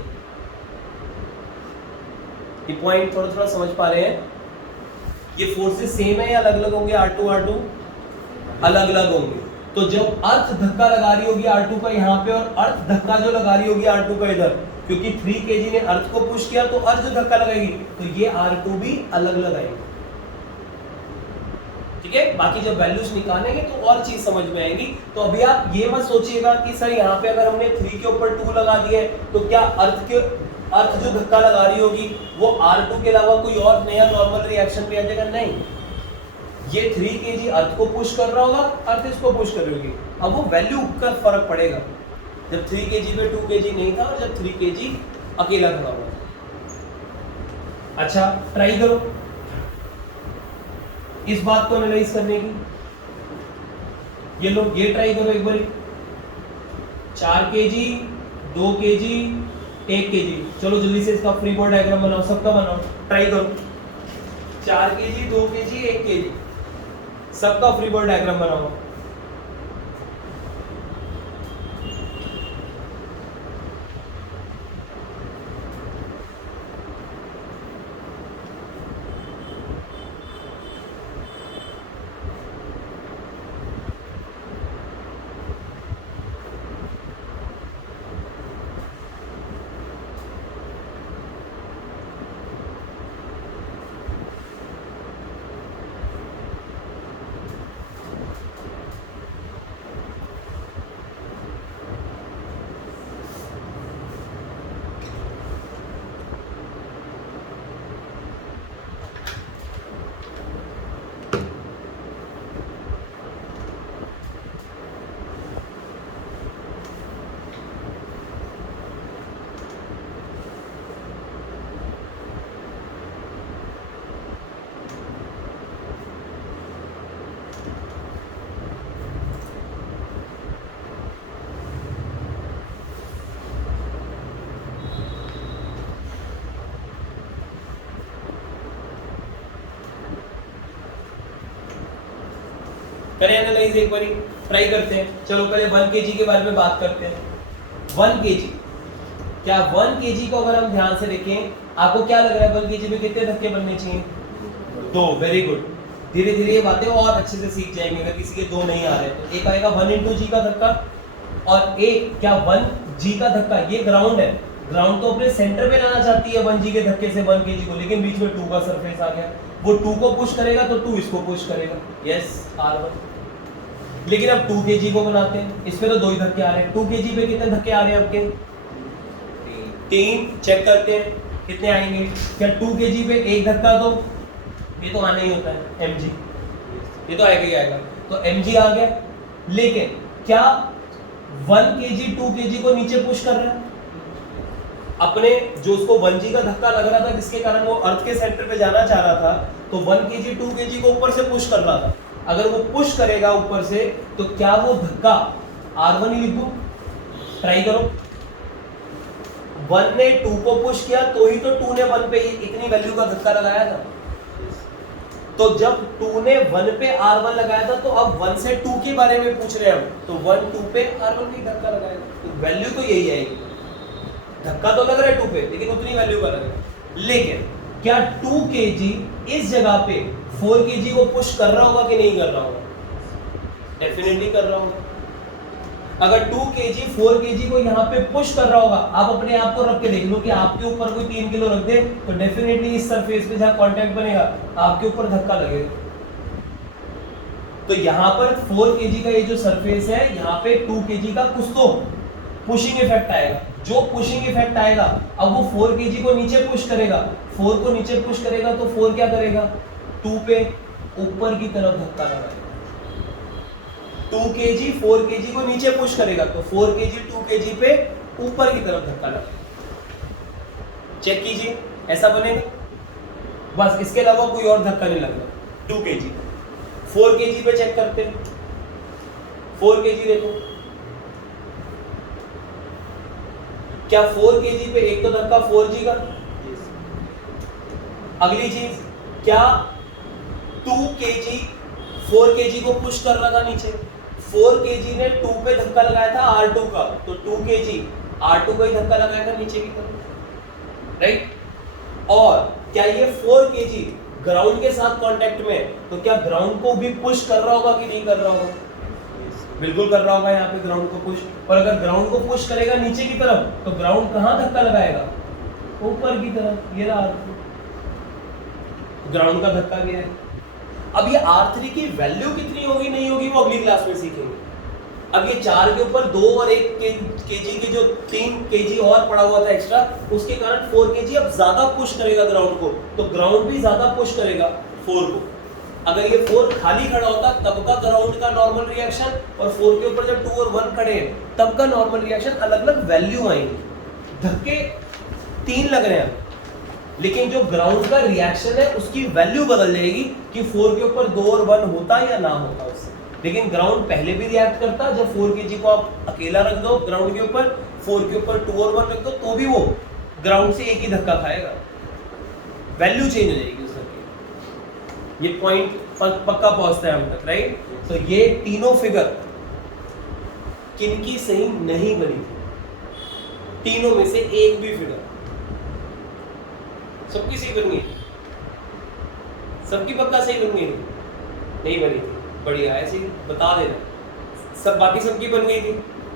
ये पॉइंट थोड़ा थोड़ा समझ पा रहे हैं? ये फोर्सेस सेम है या अलग अलग होंगे? R2 अलग अलग होंगे। तो जब अर्थ धक्का लगा रही होगी R2 का यहाँ पे और अर्थ धक्का जो लगा रही होगी R2 का इधर, क्योंकि 3 kg ने अर्थ को पुश किया तो अर्थ जो धक्का लगाएगी तो ये R2 भी अलग अलग आएगी। ठीक है, बाकी जब वैल्यूज निकालेंगे तो और चीज समझ में आएगी। तो अभी आप ये मत सोचिएगा कि सर यहाँ पे अगर हमने 3 के ऊपर 2 लगा दिए तो क्या अर्थ जो धक्का लगा रही होगी वो R2 के अलावा कोई और नया नॉर्मल रिएक्शन पे आ जाएगा? नहीं, ये 3 kg अर्थ को पुश कर रहा होगा, अर्थ इसको पुश कर रही होगी। अब वो वैल्यू का फर्क पड़ेगा, जब 3 kg पे 2 kg नहीं था और जब 3 kg अकेला खड़ा हुआ। अच्छा, ट्राई करो इस बात को एनालाइज करने की। ये लो, ये ट्राई करो एक बार। 4 kg, 2 kg, 1 kg। चलो जल्दी से इसका फ्री बॉडी डायग्राम बनाओ, सबका बनाओ, ट्राई करो। 4 kg, 2 kg, 1 kg, सबका फ्री बॉडी डायग्राम बनाओ। करें एनालाइज एक बारी, ट्राई करते हैं। चलो पहले 1 kg के बारे में बात करते हैं। 1 kg, क्या 1 kg को अगर हम ध्यान से देखें, आपको क्या लग रहा है 1 kg में कितने धक्के बनने चाहिए? 2। Very good. धीरे धीरे ये बातें और अच्छे से सीख जाएंगे। अगर किसी के 2 नहीं आ रहे तो एक आएगा 1 × g का धक्का, और एक क्या 1 g का धक्का, ये ग्राउंड है। ग्राउंड तो अपने सेंटर पे लाना चाहती है 1 g के धक्के से 1 kg को, लेकिन बीच में 2 का सरफेस आ गया, वो 2 को पुश करेगा तो 2 इसको पुश करेगा। Yes, R1। लेकिन अब 2 kg को बनाते हैं, इसमें तो 2 ही धक्के आ रहे हैं। 2 kg पे कितने धक्के आ रहे हैं आपके? 3। चेक करते हैं कितने आएंगे। क्या 2 kg पे एक धक्का दो, ये तो आना ही होता है mg, ये तो आएगा ही आएगा, तो mg आ गया। लेकिन क्या 1 kg 2 kg को नीचे पुश कर रहा है? अपने जो उसको 1 g का धक्का लग रहा था, जिसके कारण वो अर्थ के सेंटर पे जाना चाह रहा था, तो 1 kg 2 kg को ऊपर से पुश कर रहा था। अगर वो पुश करेगा ऊपर से, तो क्या वो धक्का R1 ही लिखूं? ट्राई करो। 1 ने 2 को पुश किया तो ही तो 2 ने 1 पे इतनी वैल्यू का धक्का लगाया था। तो जब 2 ने 1 पे R1 लगाया था, तो अब 1 से 2 के बारे में पूछ रहे हैं हम, तो 1 2 पे R1 भी धक्का लगाएगा, तो वैल्यू तो यही आएगी। धक्का तो लग रहा है 2 पे, लेकिन उतनी वैल्यू का लगेगा। लेकिन क्या 2 kg इस जगह पे 4 kg को पुश कर रहा होगा कि नहीं कर रहा होगा? डेफिनेटली कर रहा होगा। अगर 2 kg 4 kg को यहाँ पे पुश कर रहा होगा, आप अपने आप को रख के देख लो कि आपके ऊपर कोई 3 किलो रख दे, तो डेफिनेटली इस सरफेस पे जहाँ कांटेक्ट बनेगा, आपके ऊपर धक्का लगेगा। तो यहाँ पर 4 kg का ये जो सरफेस है, यहाँ पे 2 kg का कुछ तो पुशिंग इफेक्ट आएगा। जो पुशिंग इफेक्ट आएगा, अब वो 4 kg को नीचे पुश करेगा। 4 को नीचे पुश करेगा तो 4 क्या करेगा? 2 पे ऊपर की तरफ धक्का लगाएगा। 2 kg 4 kg को नीचे पुश करेगा, तो 4 kg 2 kg पे ऊपर की तरफ धक्का लगाएगा। चेक कीजिए, ऐसा बनेगा। बस इसके अलावा कोई और धक्का नहीं लगना। 2 kg 4 kg पे चेक करते हैं। 4 kg देखो, क्या 4 kg पे एक तो धक्का 4g का। अगली चीज, क्या 2 kg 4 kg को पुश कर रहा था नीचे, 4 kg ने 2 पे धक्का लगाया था R2 का, तो 2 kg R2 का ही धक्का लगाया था नीचे की तरफ, राइट। और क्या ये 4 kg ग्राउंड के साथ कांटेक्ट में, तो क्या ग्राउंड को भी पुश कर रहा होगा कि नहीं कर रहा होगा? बिल्कुल कर रहा होगा यहाँ पे ग्राउंड को पुश। और अगर ग्राउंड को पुश करेगा नीचे की तरफ, तो ग्राउंड कहाँ धक्का लगाएगा? ऊपर की तरफ। ये रहा ग्राउंड का धक्का गया है। अब ये R3 की वैल्यू कितनी होगी नहीं होगी वो अगली क्लास में सीखेंगे। अब ये 4 के ऊपर 2 और 1 kg की जो 3 kg और पड़ा हुआ था एक्स्ट्रा, उसके कारण 4 kg अब ज्यादा पुश करेगा ग्राउंड को, तो ग्राउंड भी ज्यादा पुश करेगा 4 को। अगर ये 4 खाली खड़ा होता तब का ग्राउंड का नॉर्मल रिएक्शन, और 4 के ऊपर जब 2 और 1 खड़े हैं तब का नॉर्मल रिएक्शन, अलग अलग वैल्यू आएंगे। धक्के 3 लग रहे हैं, लेकिन जो ग्राउंड का रिएक्शन है उसकी वैल्यू बदल जाएगी कि 4 के ऊपर 2 और 1 होता या ना होता उससे। लेकिन ग्राउंड पहले भी रिएक्ट करता, जब 4 kg को आप अकेला रख दो ग्राउंड के ऊपर, 4 के ऊपर 2 और 1 रख दो, तो भी वो ग्राउंड से एक ही धक्का खाएगा, वैल्यू चेंज हो जाएगी उसकी। ये पॉइंट पक्का पहुंचता है हम तक, राइट। तो ये तीनों फिगर किनकी सही नहीं बनी थी, तीनों में से एक भी फिगर, सबकी सही बन गई, सबकी पक्का सही बन गई, नहीं बनी थी, बढ़िया, ऐसे बता देना, सब बाकी सबकी बन गई थी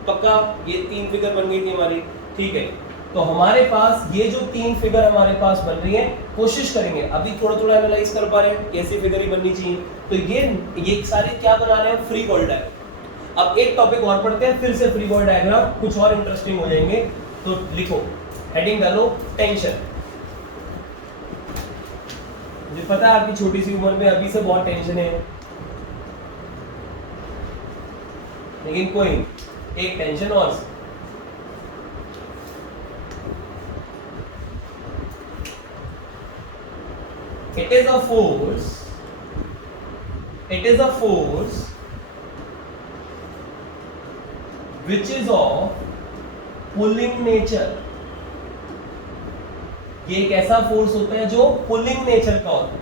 पक्का, ये 3 फिगर बन गई थी हमारी, ठीक है। तो हमारे पास ये जो 3 फिगर हमारे पास बन रही है, कोशिश करेंगे अभी थोड़ा थोड़ा एनालाइज कर पा रहे हैं कैसी फिगर ही बननी चाहिए। तो ये सारे क्या बना रहे हैं, फ्री बॉडी डायग्राम। अब एक टॉपिक और पढ़ते हैं, फिर से फ्री बॉडी डायग्राम कुछ और इंटरेस्टिंग हो जाएंगे। तो लिखो, हेडिंग डालो टेंशन। मुझे पता है आपकी छोटी सी उम्र में अभी से बहुत टेंशन है, लेकिन कोई एक टेंशन और, it is a force which is of pulling nature। ये एक ऐसा फोर्स होता है जो पुलिंग नेचर का होता है।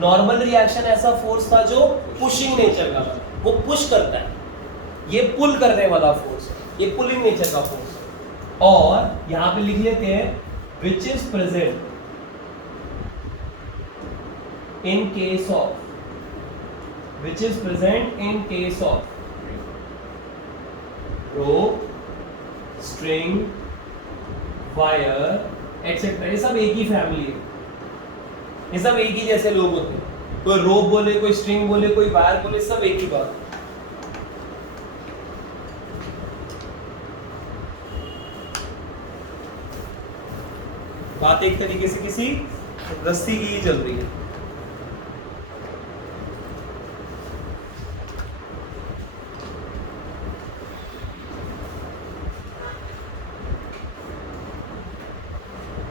नॉर्मल रिएक्शन ऐसा फोर्स था जो पुशिंग नेचर का था, वो पुश करता है, ये पुल करने वाला फोर्स, ये पुलिंग नेचर का फोर्स। और यहां पे लिख लेते हैं which is present in case of rope, string, wire, etcetera. ये सब एक ही फैमिली है, ये सब एक ही जैसे लोग होते हैं, कोई रोप बोले, कोई स्ट्रिंग बोले, कोई वायर बोले, सब एक ही बात। बात एक तरीके से किसी रस्सी की ही चल रही है।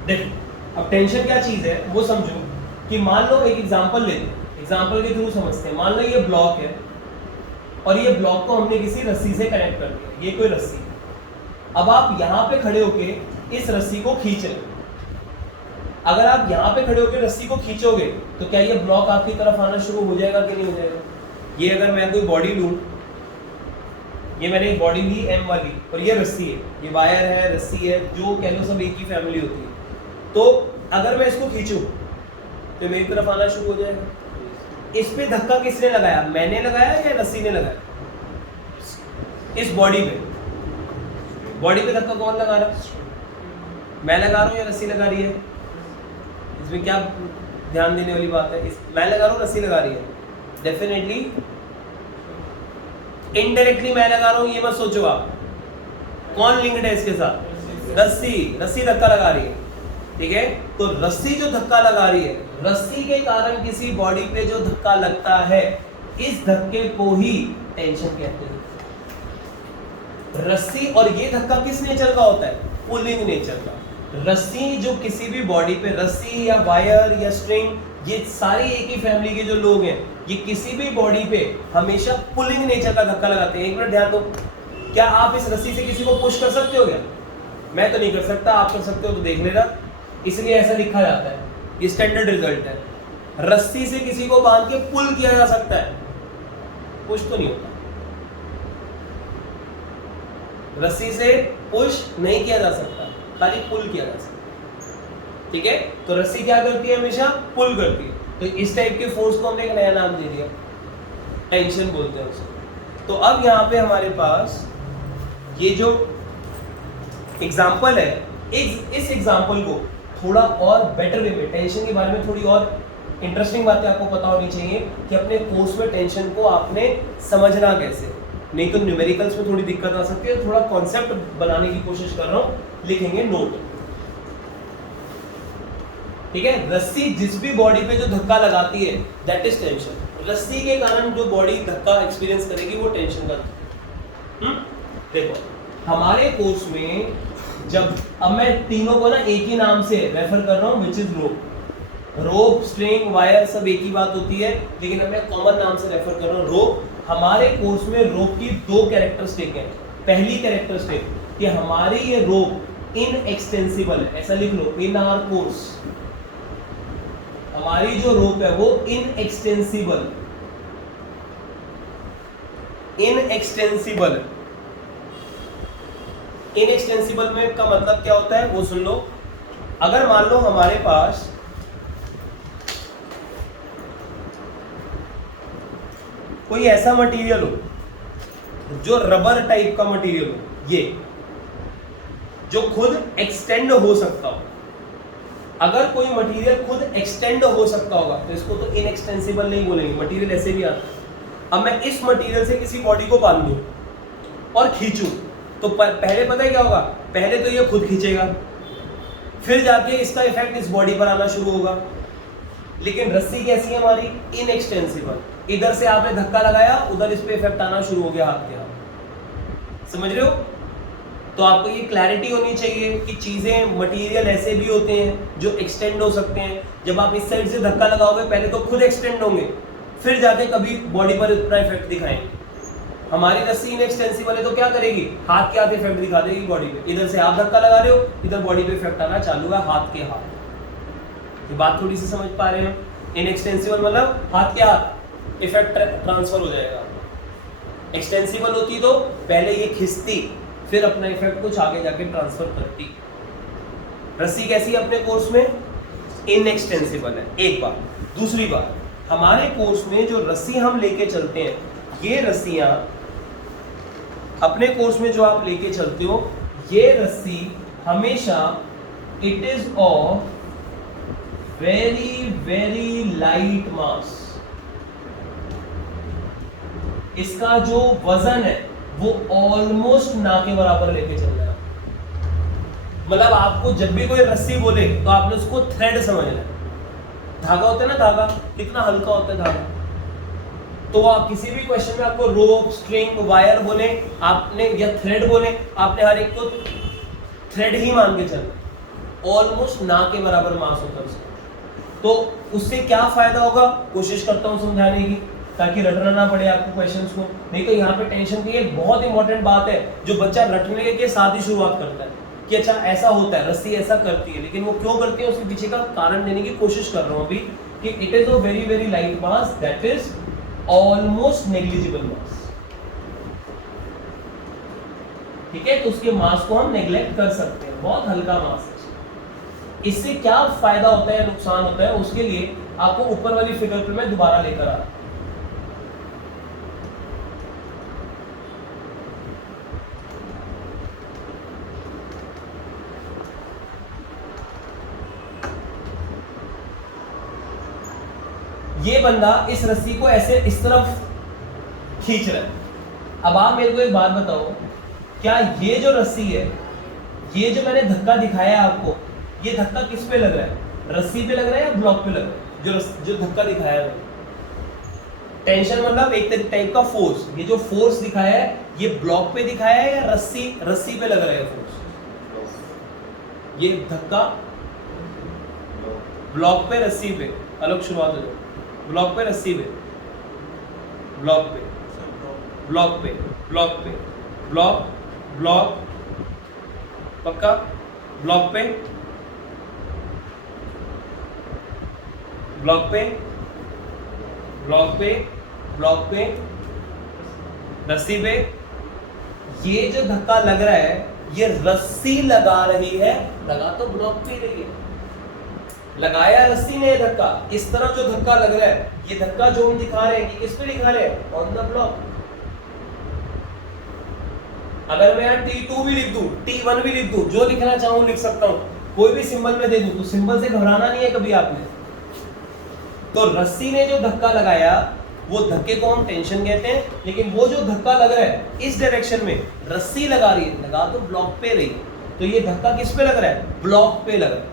देखो अब टेंशन क्या चीज है वो समझो कि मान लो एक एग्जांपल ले लो, एग्जांपल के थ्रू समझते हैं। मान लो ये ब्लॉक है और ये ब्लॉक को हमने किसी रस्सी से कनेक्ट कर दिया, ये कोई रस्सी है। अब आप यहाँ पे खड़े होके इस रस्सी को खींच रहे हो। अगर आप यहाँ पे खड़े होकर रस्सी को खींचोगे तो क्या ये ब्लॉक आपकी तरफ आना शुरू हो जाएगा कि नहीं हो जाएगा? ये अगर मैं कोई बॉडी लूं, ये मैंने एक बॉडी ली एम वाली और ये रस्सी है, ये वायर है, रस्सी है, जो कह लो सब एक ही फैमिली होती है। तो अगर मैं इसको खींचूं तो मेरी तरफ आना शुरू हो जाएगा। इस पे धक्का किसने लगाया, मैंने लगाया या रस्सी ने लगाया? इस बॉडी पे धक्का कौन लगा रहा है? मैं लगा रहा हूँ या रस्सी लगा रही है? इसमें क्या ध्यान देने वाली बात है? मैं लगा रहा हूँ, रस्सी लगा रही है? डेफिनेटली इनडायरेक्टली मैं लगा रहा हूँ, ये मत सोचो आप। कौन लिंक्ड है इसके साथ? रस्सी धक्का लगा रही है, ठीक है। तो रस्सी जो धक्का लगा रही है, रस्सी के कारण किसी बॉडी पे जो धक्का लगता है, इस धक्के को ही टेंशन कहते हैं। रस्सी और ये धक्का किस नेचर का होता है? पुलिंग नेचर का। रस्सी जो किसी भी बॉडी पे, रस्सी या वायर या स्ट्रिंग, ये सारे एक ही फैमिली के जो लोग हैं, ये किसी भी बॉडी पे हमेशा पुलिंग नेचर का धक्का लगाते हैं। एक मिनट ध्यान दो, क्या आप इस रस्सी से किसी को पुश कर सकते हो क्या? मैं तो नहीं कर सकता, आप कर सकते हो तो देख लेना, इसलिए ऐसा लिखा जाता है, ये स्टैंडर्ड रिजल्ट है। रस्सी से किसी को बांध के पुल किया जा सकता है, पुश तो नहीं होता। रस्सी से पुश नहीं किया जा सकता, खाली पुल किया जा सकता, ठीक है। तो रस्सी क्या करती है? हमेशा पुल करती है। तो इस टाइप के फोर्स को हमने एक नया नाम दे दिया, टेंशन बोलते हैं उसको। तो अब यहाँ पे हमारे पास ये जो एग्जाम्पल है, इस एग्जाम्पल को थोड़ा और बेटर वे में, टेंशन के बारे में थोड़ी और इंटरेस्टिंग बातें आपको पता होनी चाहिए कि अपने कोर्स में टेंशन को आपने समझना कैसे। नहीं तो न्यूमेरिकल्स में थोड़ी दिक्कत आ सकती है। थोड़ा कॉन्सेप्ट बनाने की कोशिश कर रहा हूँ, लिखेंगे नोट, ठीक है। रस्सी जिस भी बॉडी पे जो धक्का लगाती है, दैट इज टेंशन। रस्सी के कारण जो बॉडी धक्का एक्सपीरियंस करेगी वो टेंशन का। देखो हमारे कोर्स में जब, अब मैं तीनों को ना एक ही नाम से रेफर कर रहा हूँ, which is rope, string, wire, सब एक ही बात होती है, लेकिन अब मैं कॉमन नाम से रेफर कर रहा हूँ, रोप, हमारे कोर्स में रोप की दो कैरेक्टरिस्टिक है। पहली कैरेक्टरिस्टिक कि हमारी ये रोप इनएक्सटेंसिबल है, ऐसा लिख लो, इन आवर कोर्स हमारी जो रोप है वो इनएक्सटेंसिबल में का मतलब क्या होता है वो सुन लो। अगर मान लो हमारे पास कोई ऐसा मटेरियल हो जो रबर टाइप का मटेरियल हो, ये जो खुद एक्सटेंड हो सकता हो। अगर कोई मटेरियल खुद एक्सटेंड हो सकता होगा तो इसको तो इनएक्सटेंसिबल नहीं बोलेंगे, मटेरियल ऐसे भी आता है। अब मैं इस मटेरियल से किसी बॉडी को बांध दूं और खींचूं तो पहले पता है क्या होगा, पहले तो ये खुद खींचेगा, फिर जाके इसका इफेक्ट इस बॉडी पर आना शुरू होगा। लेकिन रस्सी कैसी है हमारी, इनएक्सटेंसिबल। इधर से आपने धक्का लगाया, उधर इस पे इफेक्ट आना शुरू हो गया हाथ के हाथ। समझ रहे हो? तो आपको ये क्लैरिटी होनी चाहिए कि चीजें, मटेरियल ऐसे भी होते हैं जो एक्सटेंड हो सकते हैं। जब आप इस साइड से धक्का लगाओगे पहले तो खुद एक्सटेंड होंगे, फिर जाके कभी बॉडी पर इतना इफेक्ट दिखाएंगे। हमारी रस्सी इनएक्सटेंसिबल है तो क्या करेगी, हाथ के हाथ इफेक्ट दिखा देगी बॉडी पे। इधर से आप धक्का लगा रहे हो, इधर बॉडी पे इफेक्ट आना चालू है हाथ के हाथ। ये बात थोड़ी सी समझ पा रहे हैं? इनएक्सटेंसिबल मतलब हाथ के हाथ इफेक्ट ट्रांसफर हो जाएगा। एक्सटेंसिबल होती तो पहले ये खिंचती, फिर अपना इफेक्ट कुछ आगे जाके ट्रांसफर करती। रस्सी कैसी है अपने कोर्स में, इनएक्सटेंसिबल है, एक बात। दूसरी बात, हमारे कोर्स में जो रस्सी हम लेके चलते हैं, ये रस्सियां अपने कोर्स में जो आप लेके चलते हो, ये रस्सी हमेशा it is of very very light mass. इसका जो वजन है वो ऑलमोस्ट ना के बराबर लेके चल रहा है। मतलब आपको जब भी कोई रस्सी बोले तो आपने उसको थ्रेड समझना है। धागा होता है ना, धागा कितना हल्का होता है धागा। तो आप किसी भी क्वेश्चन में आपको रोप, स्ट्रिंग, वायर बोले आपने या थ्रेड बोले, आपने हर एक को थ्रेड ही मान के चलना। ऑलमोस्ट ना के बराबर मास होता है उसका। तो उससे क्या फायदा होगा, कोशिश करता हूँ समझाने की ताकि रटना ना पड़े आपको क्वेश्चंस को। नहीं तो यहाँ पे टेंशन की एक बहुत इंपॉर्टेंट बात है जो बच्चा रटने के साथ ही शुरुआत करता है कि अच्छा ऐसा होता है, रस्सी ऐसा करती है, लेकिन वो क्यों करती है उसके पीछे का कारण देने की कोशिश कर रहा हूँ अभी कि it is a very very light mass that is almost negligible mass. ठीक है, तो उसके मास को हम नेग्लेक्ट कर सकते हैं, बहुत हल्का मास है। इससे क्या फायदा होता है, नुकसान होता है, उसके लिए आपको ऊपर वाली फिगर पे मैं दोबारा लेकर आ रहा हूं। ये बंदा इस रस्सी को ऐसे इस तरफ खींच रहा है। अब आप मेरे को एक बात बताओ, क्या ये जो रस्सी है, ये जो मैंने धक्का दिखाया है आपको, ये धक्का किस पे लग रहा है, रस्सी पे लग रहा है या ब्लॉक पे लग रहा है? जो धक्का दिखाया है, टेंशन मतलब एक टाइप का फोर्स। ये जो फोर्स दिखाया है ये ब्लॉक पे दिखाया है या रस्सी पे लग रहा है फोर्स? ये धक्का ब्लॉक पे, रस्सी पे, अलग शुरुआत हो जाए। ब्लॉक पे, रस्सी पे, ब्लॉक पे, ब्लॉक पे, ब्लॉक पे, ब्लॉक, ब्लॉक, पक्का, ब्लॉक पे, ब्लॉक पे, ब्लॉक पे, ब्लॉक पे, रस्सी पे। ये जो धक्का लग रहा है ये रस्सी लगा रही है, लगा तो ब्लॉक पे रही है, लगाया रस्सी ने धक्का। इस तरह जो धक्का लग रहा है, ये धक्का जो हम दिखा रहे हैं कि किस पे दिखा रहे हैं, ऑन द ब्लॉक। अगर मैं यहाँ T2 भी लिख दूं, T1 भी लिख दूं, जो लिखना चाहूं लिख सकता हूं, कोई भी सिंबल में दे दूं, तो सिंबल से घबराना नहीं है कभी आपने। तो रस्सी ने जो धक्का लगाया वो धक्के को हम टेंशन कहते हैं, लेकिन वो जो धक्का लग रहा है इस डायरेक्शन में, रस्सी लगा रही है, लगा तो ब्लॉक पे रही, तो ये धक्का किस पे लग रहा है, ब्लॉक पे लग रहा है।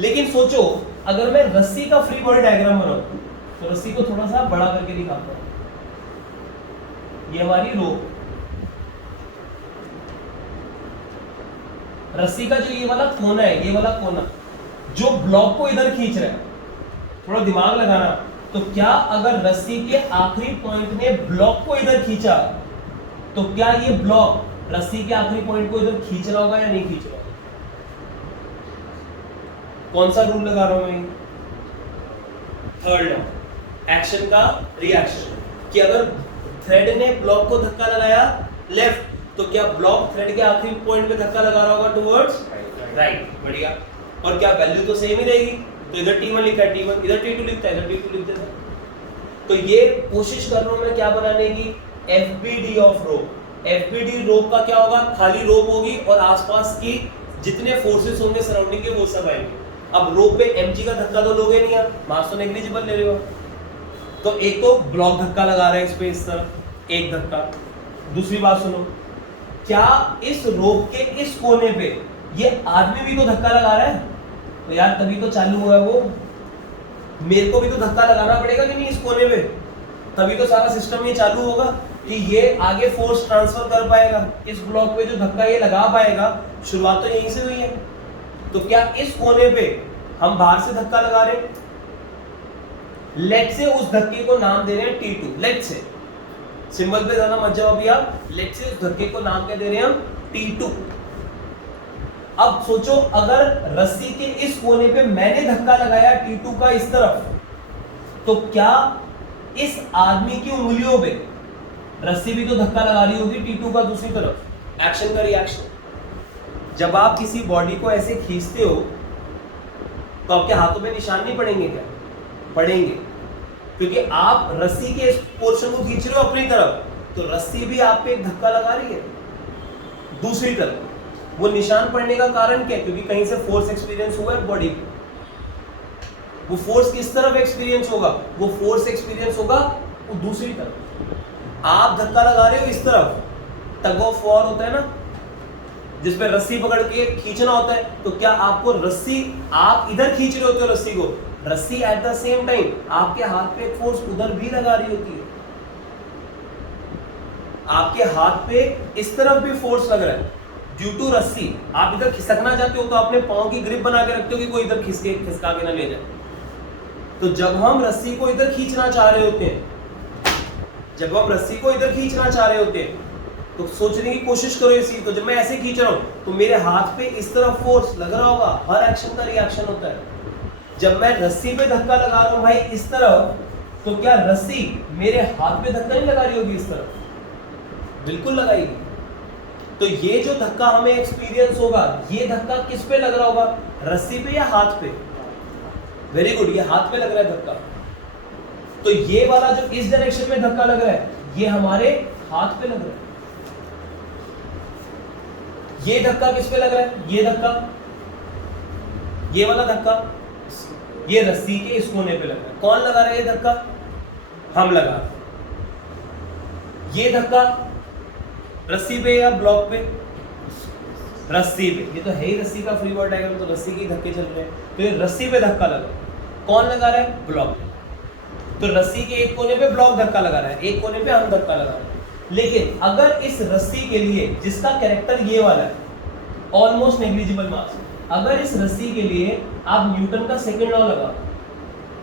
लेकिन सोचो अगर मैं रस्सी का फ्री बॉडी डायग्राम बनाऊं, तो रस्सी को थोड़ा सा बड़ा करके दिखाता हूं। ये हमारी रोप, रस्सी का जो ये वाला कोना है, ये वाला कोना जो ब्लॉक को इधर खींच रहा है, थोड़ा दिमाग लगाना, तो क्या अगर रस्सी के आखिरी पॉइंट ने ब्लॉक को इधर खींचा, तो क्या ये ब्लॉक रस्सी के आखिरी पॉइंट को इधर खींच रहा होगा या नहीं खींच रहा होगा? कौन सा रूल लगा रहा हूं मैं? थर्ड लॉ, एक्शन का रिएक्शन, कि अगर थ्रेड ने ब्लॉक को धक्का लगाया लेफ्ट, तो क्या ब्लॉक थ्रेड के आखिरी पॉइंट पे धक्का लगा रहा होगा टुवर्ड्स राइट। बढ़िया। और क्या वैल्यू तो सेम ही रहेगी, तो इधर T1 लिखा है T1, इधर T2 लिखता है, इधर T2 लिख देता है। तो ये कोशिश कर रहा हूं मैं क्या बनाने की, FBD ऑफ रोप। FBD रोप का क्या होगा, खाली रोप होगी और आसपास की जितने फोर्सेस होंगे सराउंडिंग के वो सब आएंगे। अब रोप पे mg का धक्का तो लोगे नहीं आप, मास तो नेग्लिजिबल ले रहे हो। तो एक तो ब्लॉक धक्का लगा रहा है इस पे इस तरफ, एक धक्का। दूसरी बात सुनो, क्या इस रोप के इस कोने पे ये आदमी भी तो धक्का लगा रहा है? तो यार तभी तो चालू हुआ है वो, मेरे को भी तो धक्का लगाना पड़ेगा कि नहीं इस कोने पे, तभी तो सारा सिस्टम ये चालू होगा कि ये आगे फोर्स ट्रांसफर कर पाएगा। इस ब्लॉक पे जो धक्का ये लगा पाएगा, शुरुआत तो यहीं से हुई है। तो क्या इस कोने पे हम बाहर से धक्का लगा रहे हैं, लेट से उस धक्के को नाम दे रहे हैं T2, लेट से, सिंबल पे ज्यादा मत जाओ अभी आप, लेट से उस धक्के को नाम क्या दे रहे हैं हम, T2। अब सोचो अगर रस्सी के इस कोने पे मैंने धक्का लगाया T2 का इस तरफ, तो क्या इस आदमी की उंगलियों पे रस्सी भी तो धक्का लगा रही होगी T2 का दूसरी तरफ। एक्शन का रिएक्शन, जब आप किसी बॉडी को ऐसे खींचते हो तो आपके हाथों में निशान नहीं पड़ेंगे क्या? पड़ेंगे, क्योंकि आप रस्सी के इस पोर्शन को खींच रहे हो अपनी तरफ, तो रस्सी भी आप पे एक धक्का लगा रही है दूसरी तरफ। वो निशान पड़ने का कारण क्या है? क्योंकि कहीं से फोर्स एक्सपीरियंस हुआ है बॉडी पे। वो फोर्स किस तरफ एक्सपीरियंस होगा? वो फोर्स एक्सपीरियंस होगा वो दूसरी तरफ। आप धक्का लगा रहे हो इस तरफ, टग ऑफ वॉर होता है ना, जिसपे रस्सी पकड़ के खींचना होता है, तो क्या आपको रस्सी, आप इधर खींच रहे होते हो रस्सी को, रस्सी एट द सेम टाइम आपके हाथ पे एक फोर्स उधर भी लगा रही होती है। आपके हाथ पे इस तरफ भी फोर्स लग रहा है ड्यू टू रस्सी। आप इधर खिसकना चाहते हो तो अपने पांव की ग्रिप बना के रखते हो कि कोई इधर खिसका के ना ले जाए। तो जब हम रस्सी को इधर खींचना चाह रहे होते हैं, जब हम रस्सी को इधर खींचना चाह रहे होते हैं, तो सोचने की कोशिश करो इसी। तो जब मैं ऐसे खींच रहा हूं तो मेरे हाथ पे इस तरफ फोर्स लग रहा होगा, हर एक्शन का रिएक्शन होता है। जब मैं रस्सी पे धक्का लगा रहा हूं भाई इस तरफ, तो क्या रस्सी मेरे हाथ पे धक्का नहीं लगा रही होगी इस तरफ? बिल्कुल लगाएगी। तो ये जो धक्का हमें एक्सपीरियंस होगा, ये धक्का किस पे लग रहा होगा, रस्सी पे या हाथ पे? वेरी गुड, ये हाथ पे लग रहा है धक्का। तो ये वाला जो इस डायरेक्शन में धक्का लग रहा है, ये हमारे हाथ पे लग रहा है। ये धक्का किस पे लग रहा है? ये धक्का, ये वाला धक्का, ये रस्सी के इस कोने पे लग रहा है। कौन लगा रहा है ये धक्का? हम लगा रहे हैं। ये धक्का रस्सी पे या ब्लॉक पे? रस्सी पे। ये तो है ही रस्सी का फ्री बॉडी डायग्राम, तो रस्सी के धक्के चल रहे हैं, तो ये रस्सी पे धक्का लगा। कौन लगा रहा है? ब्लॉक। तो रस्सी के एक कोने पे ब्लॉक धक्का लगा रहा है, एक कोने पे हम धक्का लगा रहे हैं। लेकिन अगर इस रस्सी के लिए, जिसका कैरेक्टर ये वाला है, ऑलमोस्ट नेग्लिजिबल मास, अगर इस रस्सी के लिए आप न्यूटन का सेकंड लॉ लगा,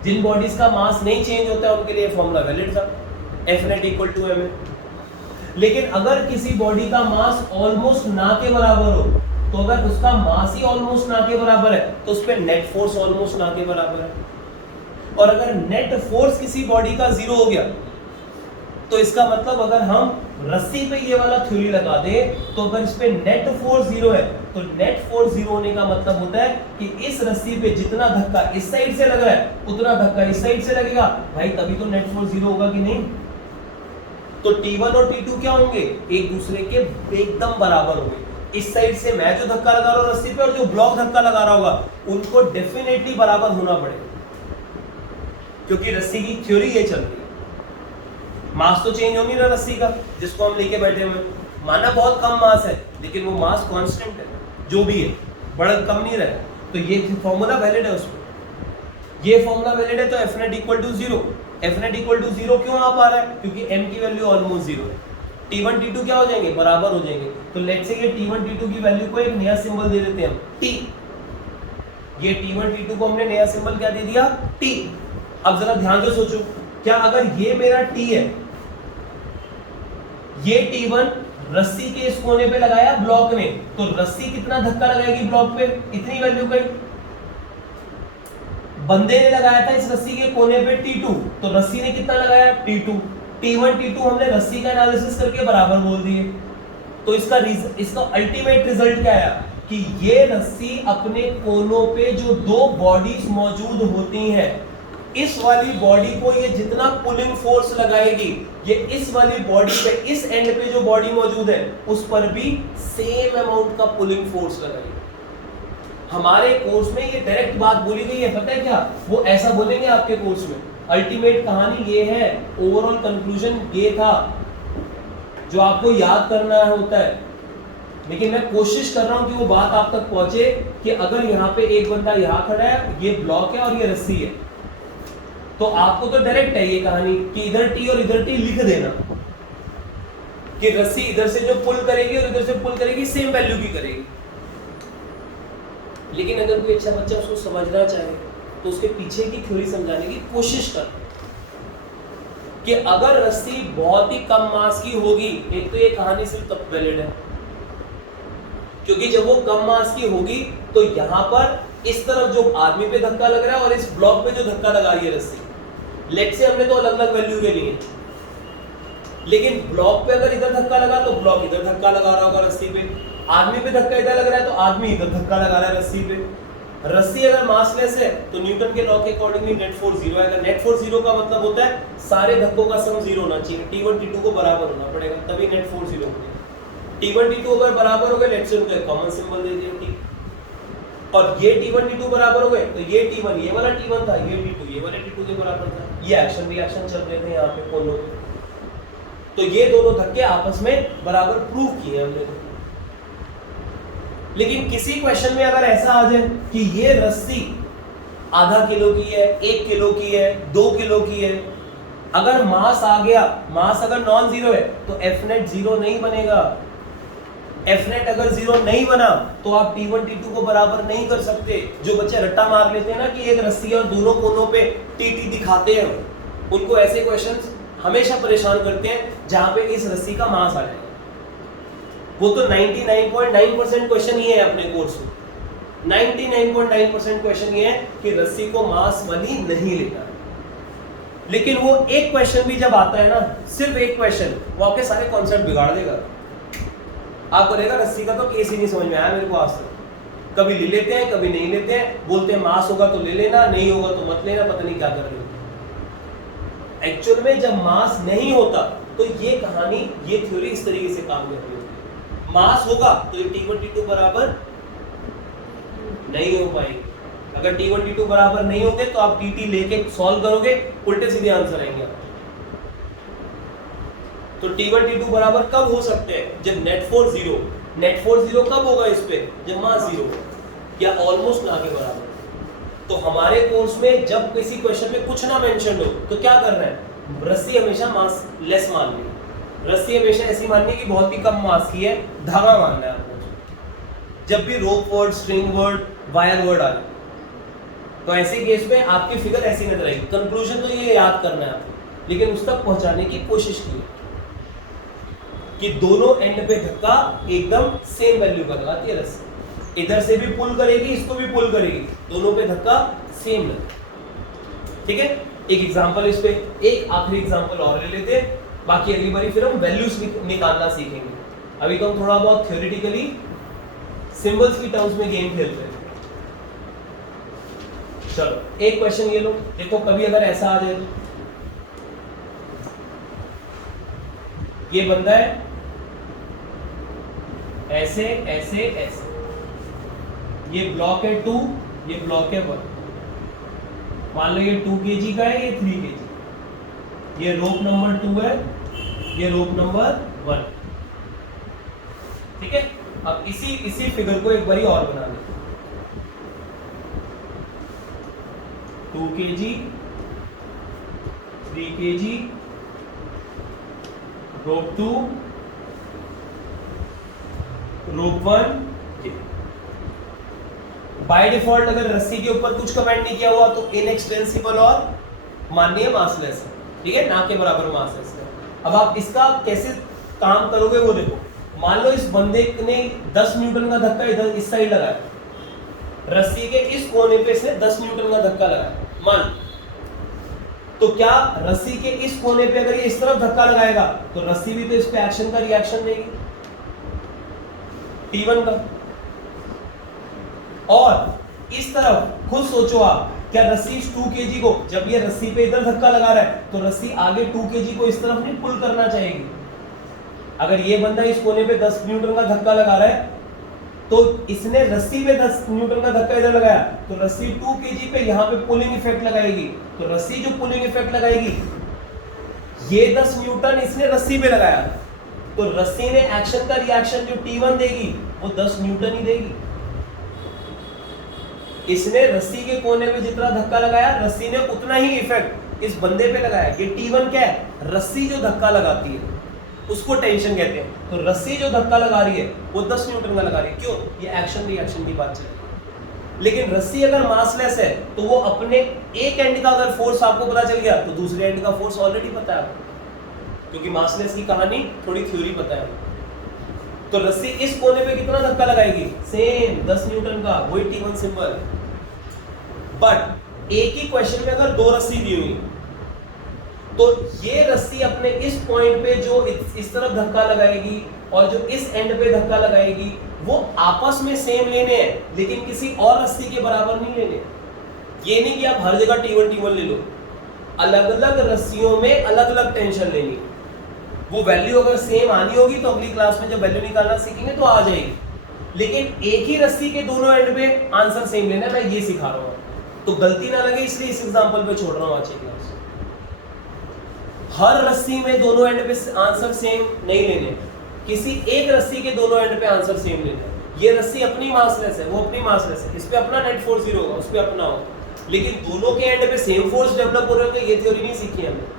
जिन बॉडीज का मास नहीं चेंज होता है उनके लिए फॉर्मूला वैलिड था, F net equal to ma। लेकिन अगर किसी बॉडी का मास ऑलमोस्ट ना के बराबर हो, तो अगर उसका मास ही ऑलमोस्ट ना के बराबर है, तो उस पर नेट फोर्स ऑलमोस्ट ना के बराबर है। और अगर नेट फोर्स किसी बॉडी का जीरो हो गया, तो इसका मतलब अगर हम रस्सी पे ये वाला थ्योरी लगा दे, तो अगर इस पे नेट फोर्स जीरो है, तो नेट फोर्स जीरो होने का मतलब होता है कि इस रस्सी पे जितना धक्का इस साइड से लग रहा है, उतना धक्का इस साइड से लगेगा भाई, तभी तो नेट फोर्स जीरो होगा कि नहीं। तो T1 और T2 क्या होंगे? एक दूसरे के एकदम बराबर होंगे। इस साइड से मैं जो धक्का लगा रहा हूं रस्सी पे और जो ब्लॉक धक्का लगा रहा होगा, उनको डेफिनेटली बराबर होना पड़ेगा, क्योंकि रस्सी की थ्योरी ये चल रही है। मास तो चेंज हो नहीं रहा रस्सी का, जिसको हम लेके बैठे हुए, माना बहुत कम मास है, लेकिन वो मास कांस्टेंट है, जो भी है बड़ा कम नहीं रहा। तो ये फॉर्मूला वैलिड है उसमें, ये फॉर्मूला वैलिड है। तो F net equal to 0, F net equal to 0 क्यों आ पा रहा है? क्योंकि m की वैल्यू ऑलमोस्ट 0 है। T1 T2 क्या हो जाएंगे? बराबर हो जाएंगे। तो लेट्स से ये T1 T2 की वैल्यू को एक नया सिंबल दे देते हैं हम, T। ये T1 T2 को हमने नया सिंबल क्या दे दिया? T। अब जरा ध्यान से सोचो, क्या अगर ये मेरा टी है, ये T1 रस्सी के इस कोने पे लगाया ब्लॉक ने, तो रस्सी कितना धक्का लगाएगी ब्लॉक पे, इतनी वैल्यू गई। बंदे ने लगाया था इस रस्सी के कोने पे T2, तो रस्सी ने कितना लगाया T2। T1 T2 हमने रस्सी का एनालिसिस करके बराबर बोल दिए। तो इसका अल्टीमेट रिजल्ट क्या आया कि ये रस्सी अपने कोनों पे जो दो बॉडीज मौजूद होती हैं, इस वाली बॉडी को ये जितना पुलिंग फोर्स लगाएगी, ये इस वाली बॉडी पे, इस एंड पे जो बॉडी मौजूद है उस पर भी सेम अमाउंट का पुलिंग फोर्स लगाएगी। हमारे कोर्स में ये डायरेक्ट बात बोली गई है, पता है क्या, वो ऐसा बोलेंगे आपके कोर्स में। अल्टीमेट कहानी ये है, ओवरऑल कंक्लूजन ये था जो आपको याद करना होता है, लेकिन मैं कोशिश कर रहा हूं कि वो बात आप तक पहुंचे कि अगर यहाँ पे एक बंदा यहाँ खड़ा है, ये ब्लॉक है और ये रस्सी है, तो आपको तो डायरेक्ट है ये कहानी कि इधर टी और इधर टी लिख देना कि रस्सी इधर से जो पुल करेगी और इधर से पुल करेगी सेम वैल्यू की करेगी। लेकिन अगर कोई अच्छा बच्चा उसको समझना चाहे तो उसके पीछे की थ्योरी समझाने की कोशिश कर कि अगर रस्सी बहुत ही कम मास की होगी, एक तो ये कहानी सिर्फ तब वैलिड है क्योंकि जब वो कम मास की होगी तो यहाँ पर इस तरफ जो आदमी पे धक्का लग रहा है और इस ब्लॉक पे जो धक्का लगा रही है रस्सी, लेट से हमने तो अलग अलग वैल्यू के लिए, लेकिन ब्लॉक पे अगर इधर धक्का लगा तो ब्लॉक इधर धक्का लगा रहा होगा रस्सी पे, आदमी पे धक्का इधर लग रहा है तो आदमी इधर धक्का लगा रहा है रस्सी पे। रस्सी अगर मासलेस है तो न्यूटन के लॉ के अकॉर्डिंगली नेट फोर्स जीरो आएगा। नेट फोर्स जीरो का मतलब होता है सारे धक्कों का सम जीरो होना चाहिए, T1 T2 को बराबर होना पड़ेगा, तभी नेट फोर्स जीरो होगा। T1 T2 अगर बराबर हो गए, लेट्स से उनका कॉमन सिंबल दे दिया T, और ये T1 T2 बराबर हो गए तो ये T1 ये वाला T1 था, ये T2 ये वाले T2 के बराबर था। ये एक्शन रिएक्शन चल रहे थे यहाँ पे कोनों पे, तो ये दोनों धक्के आपस में बराबर प्रूव किए हमने। लेकिन किसी क्वेश्चन में अगर ऐसा आ जाए कि ये रस्सी आधा किलो की है, 1 किलो की है, 2 किलो की है, अगर मास आ गया, मास अगर नॉन जीरो है तो एफ नेट जीरो नहीं बनेगा। एफ नेट अगर जीरो नहीं बना तो आप T1 T2 को बराबर नहीं कर सकते। जो बच्चे रट्टा मार लेते हैं ना कि एक रस्सी और दोनों कोनों पे TT दिखाते हैं, उनको ऐसे क्वेश्चंस हमेशा परेशान करते हैं जहां पे इस रस्सी का मास आ जाएगा। वो तो 99.9% क्वेश्चन ये है अपने कोर्स में, 99.9% क्वेश्चन ये है कि रस्सी को मास वाली नहीं लेना है। लेकिन वो एक क्वेश्चन भी जब आता है ना, सिर्फ एक क्वेश्चन, वो आपके सारे कॉन्सेप्ट बिगाड़ देगा। आपको रहेगा रस्सी का तो केस ही नहीं समझ में आया मेरे को आज तक। कभी ले लेते हैं, कभी नहीं लेते हैं, बोलते हैं मास होगा तो ले लेना, नहीं होगा तो मत लेना, पता नहीं क्या कर रहे हो। एक्चुअल में जब मास नहीं होता तो ये कहानी, ये थ्योरी इस तरीके से काम करती है। मास होगा तो ये T1 T2 बराबर नहीं हो पाएगी। अगर T1 T2 बराबर नहीं होंगे तो आप TT लेके सॉल्व करोगे, उल्टे सीधे आंसर आएंगे। तो T1 T2 बराबर कब हो सकते हैं? जब net force zero. Net force zero कब होगा इस पे? जब मास जीरो या ऑलमोस्ट ना के बराबर। तो हमारे कोर्स में जब किसी क्वेश्चन में कुछ ना मेंशन हो तो क्या करना है? रस्सी हमेशा मास लेस मान ली, रस्सी हमेशा ऐसी माननी कि बहुत ही कम मास की है, धागा मानना है आपको। जब भी rope word, string word, wire word आ जाए तो ऐसे केस में आपकी फिगर ऐसी नजर आएगी। कंक्लूजन तो ये याद करना है आपको, लेकिन उस तक पहुंचाने की कोशिश की कि दोनों एंड पे धक्का एकदम सेम वैल्यू का लगाती है रस्सी। इधर से भी पुल करेगी, इसको भी पुल करेगी, दोनों पे धक्का सेम लगेगा। ठीक है, एक एग्जांपल इस पे, एक आखिरी एग्जांपल और ले लेते हैं, बाकी अगली बारी फिर हम वैल्यूज निकालना सीखेंगे। अभी तो हम थोड़ा बहुत थ्योरेटिकली सिंबल्स की टर्म्स में गेम खेलते हैं। चलो एक क्वेश्चन ये लो, देखो कभी अगर ऐसा आ जाए, ये बंदा है ऐसे ऐसे ऐसे, ये ब्लॉक है 2, ये ब्लॉक है 1। मान लो ये 2 kg का है, ये 3 kg, ये रोप नंबर 2 है, ये रोप नंबर 1। ठीक है, अब इसी फिगर को एक बारी और बना लेते हैं। 2 kg, 3 kg, rope 2, rope 1। By default अगर रस्सी के ऊपर कुछ कमेंट नहीं किया हुआ तो इनएक्सटेंसिबल और माननीय मासलेस है, ठीक है, ना के बराबर मासलेस है। अब आप इसका कैसे काम करोगे वो देखो। मान लो इस बंदे ने 10 न्यूटन का धक्का इधर इस साइड लगाया, रस्सी के इस कोने पे इसने 10 न्यूटन का धक्का लगाया मान, तो क्या रस्सी के इस कोने पे अगर ये इस तरफ धक्का लगाएगा तो रस्सी भी तो इस पे एक्शन का रिएक्शन देगी T1 का। और इस तरफ खुद सोचो आप, क्या रस्सी इस 2 kg को, जब ये रस्सी पे इधर धक्का लगा रहा है तो रस्सी आगे 2 kg को इस तरफ नहीं पुल करना चाहेगी। अगर ये बंदा इस कोने पे 10 न्यूटन का धक्का लगा रहा है तो इसने रस्सी पे 10 न्यूटन का धक्का इधर लगाया तो रस्सी 2 kg पे यहाँ पे पुलिंग इफेक्ट लगाएगी, तो रस्सी जो पुलिंग इफेक्ट लगाएगी, ये 10 न्यूटन इसने रस्सी पे लगाया तो रस्सी ने एक्शन का रिएक्शन जो T1 देगी वो 10 न्यूटन ही देगी। इसने रस्सी के कोने पे जितना धक्का लगाया रस्सी ने उतना ही इफेक्ट इस बंदे पे लगाया। ये T1 क्या है, रस्सी जो धक्का लगाती है उसको टेंशन कहते हैं, तो रस्सी जो धक्का लगा रही है वो 10 न्यूटन का लगा रही है। क्यों, ये एक्शन रिएक्शन की बात चल रही है। लेकिन रस्सी अगर मासलेस है तो वो अपने एक एंड का अगर फोर्स आपको पता चल गया तो दूसरे एंड का फोर्स ऑलरेडी पता है आपको, क्योंकि मासलेस की कहानी थोड़ी थ्योरी पता है। तो रस्सी इस कोने पे कितना धक्का लगाएगी, सेम 10 न्यूटन का, वही T1 सिंबल। बट एक ही क्वेश्चन में अगर 2 रस्सी दी हुई तो ये रस्सी अपने इस पॉइंट पे जो इस तरफ धक्का लगाएगी और जो इस एंड पे धक्का लगाएगी वो आपस में सेम लेने हैं, लेकिन किसी और रस्सी के बराबर नहीं लेने। ये नहीं कि आप हर जगह T1 ले लो, अलग अलग रस्सियों में अलग अलग टेंशन लेनी। वो वैल्यू अगर सेम आनी होगी तो अगली क्लास में जब वैल्यू निकालना सीखेंगे तो आ जाएगी, लेकिन एक ही रस्सी के दोनों एंड पे आंसर सेम लेना है, मैं ये सिखा रहा हूँ। तो गलती ना लगे इसलिए इस एग्जांपल पे छोड़ रहा हूँ आज की क्लास। हर रस्सी में दोनों एंड पे आंसर सेम नहीं लेने, किसी एक रस्सी के दोनों एंड पे आंसर सेम लेने। ये रस्सी अपनी मासलेस है, वो अपनी मासलेस है, इस पे अपना नेट फोर्स 0 होगा, उस पे अपना होगा, लेकिन दोनों के एंड पे सेम फोर्स डेवलप हो रहे होंगे, ये थ्योरी नहीं सीखी हमने।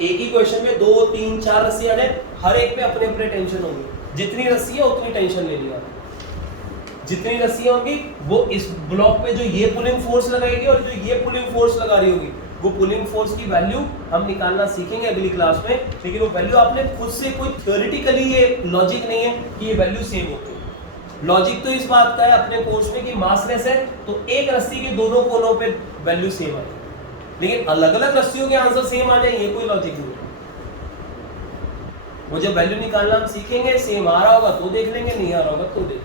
एक ही क्वेश्चन में 2 3 4 रस्सियां हैं, हर एक पे अपने अपने टेंशन होंगे। जितनी रस्सी है उतनी टेंशन लेनी है, जितनी रस्सियां होंगी वो इस ब्लॉक पे जो ये पुलिंग फोर्स लगाएगी और जो ये पुलिंग फोर्स लगा रही होगी, वो पुलिंग फोर्स की वैल्यू हम निकालना सीखेंगे अगली क्लास में। लेकिन वो वैल्यू आपने खुद से, कोई थ्योरेटिकली ये लॉजिक नहीं है कि ये वैल्यू सेम होती है। लॉजिक तो इस बात का है अपने कोर्स में कि मासलेस है तो एक रस्सी के दोनों कोनों पे वैल्यू सेम आए, लेकिन अलग अलग रस्सियों के आंसर सेम आ जाए ये कोई लॉजिक नहीं है। वो जब वैल्यू निकालना हम सीखेंगे, सेम आ रहा होगा तो देख लेंगे, नहीं आ रहा होगा तो देख,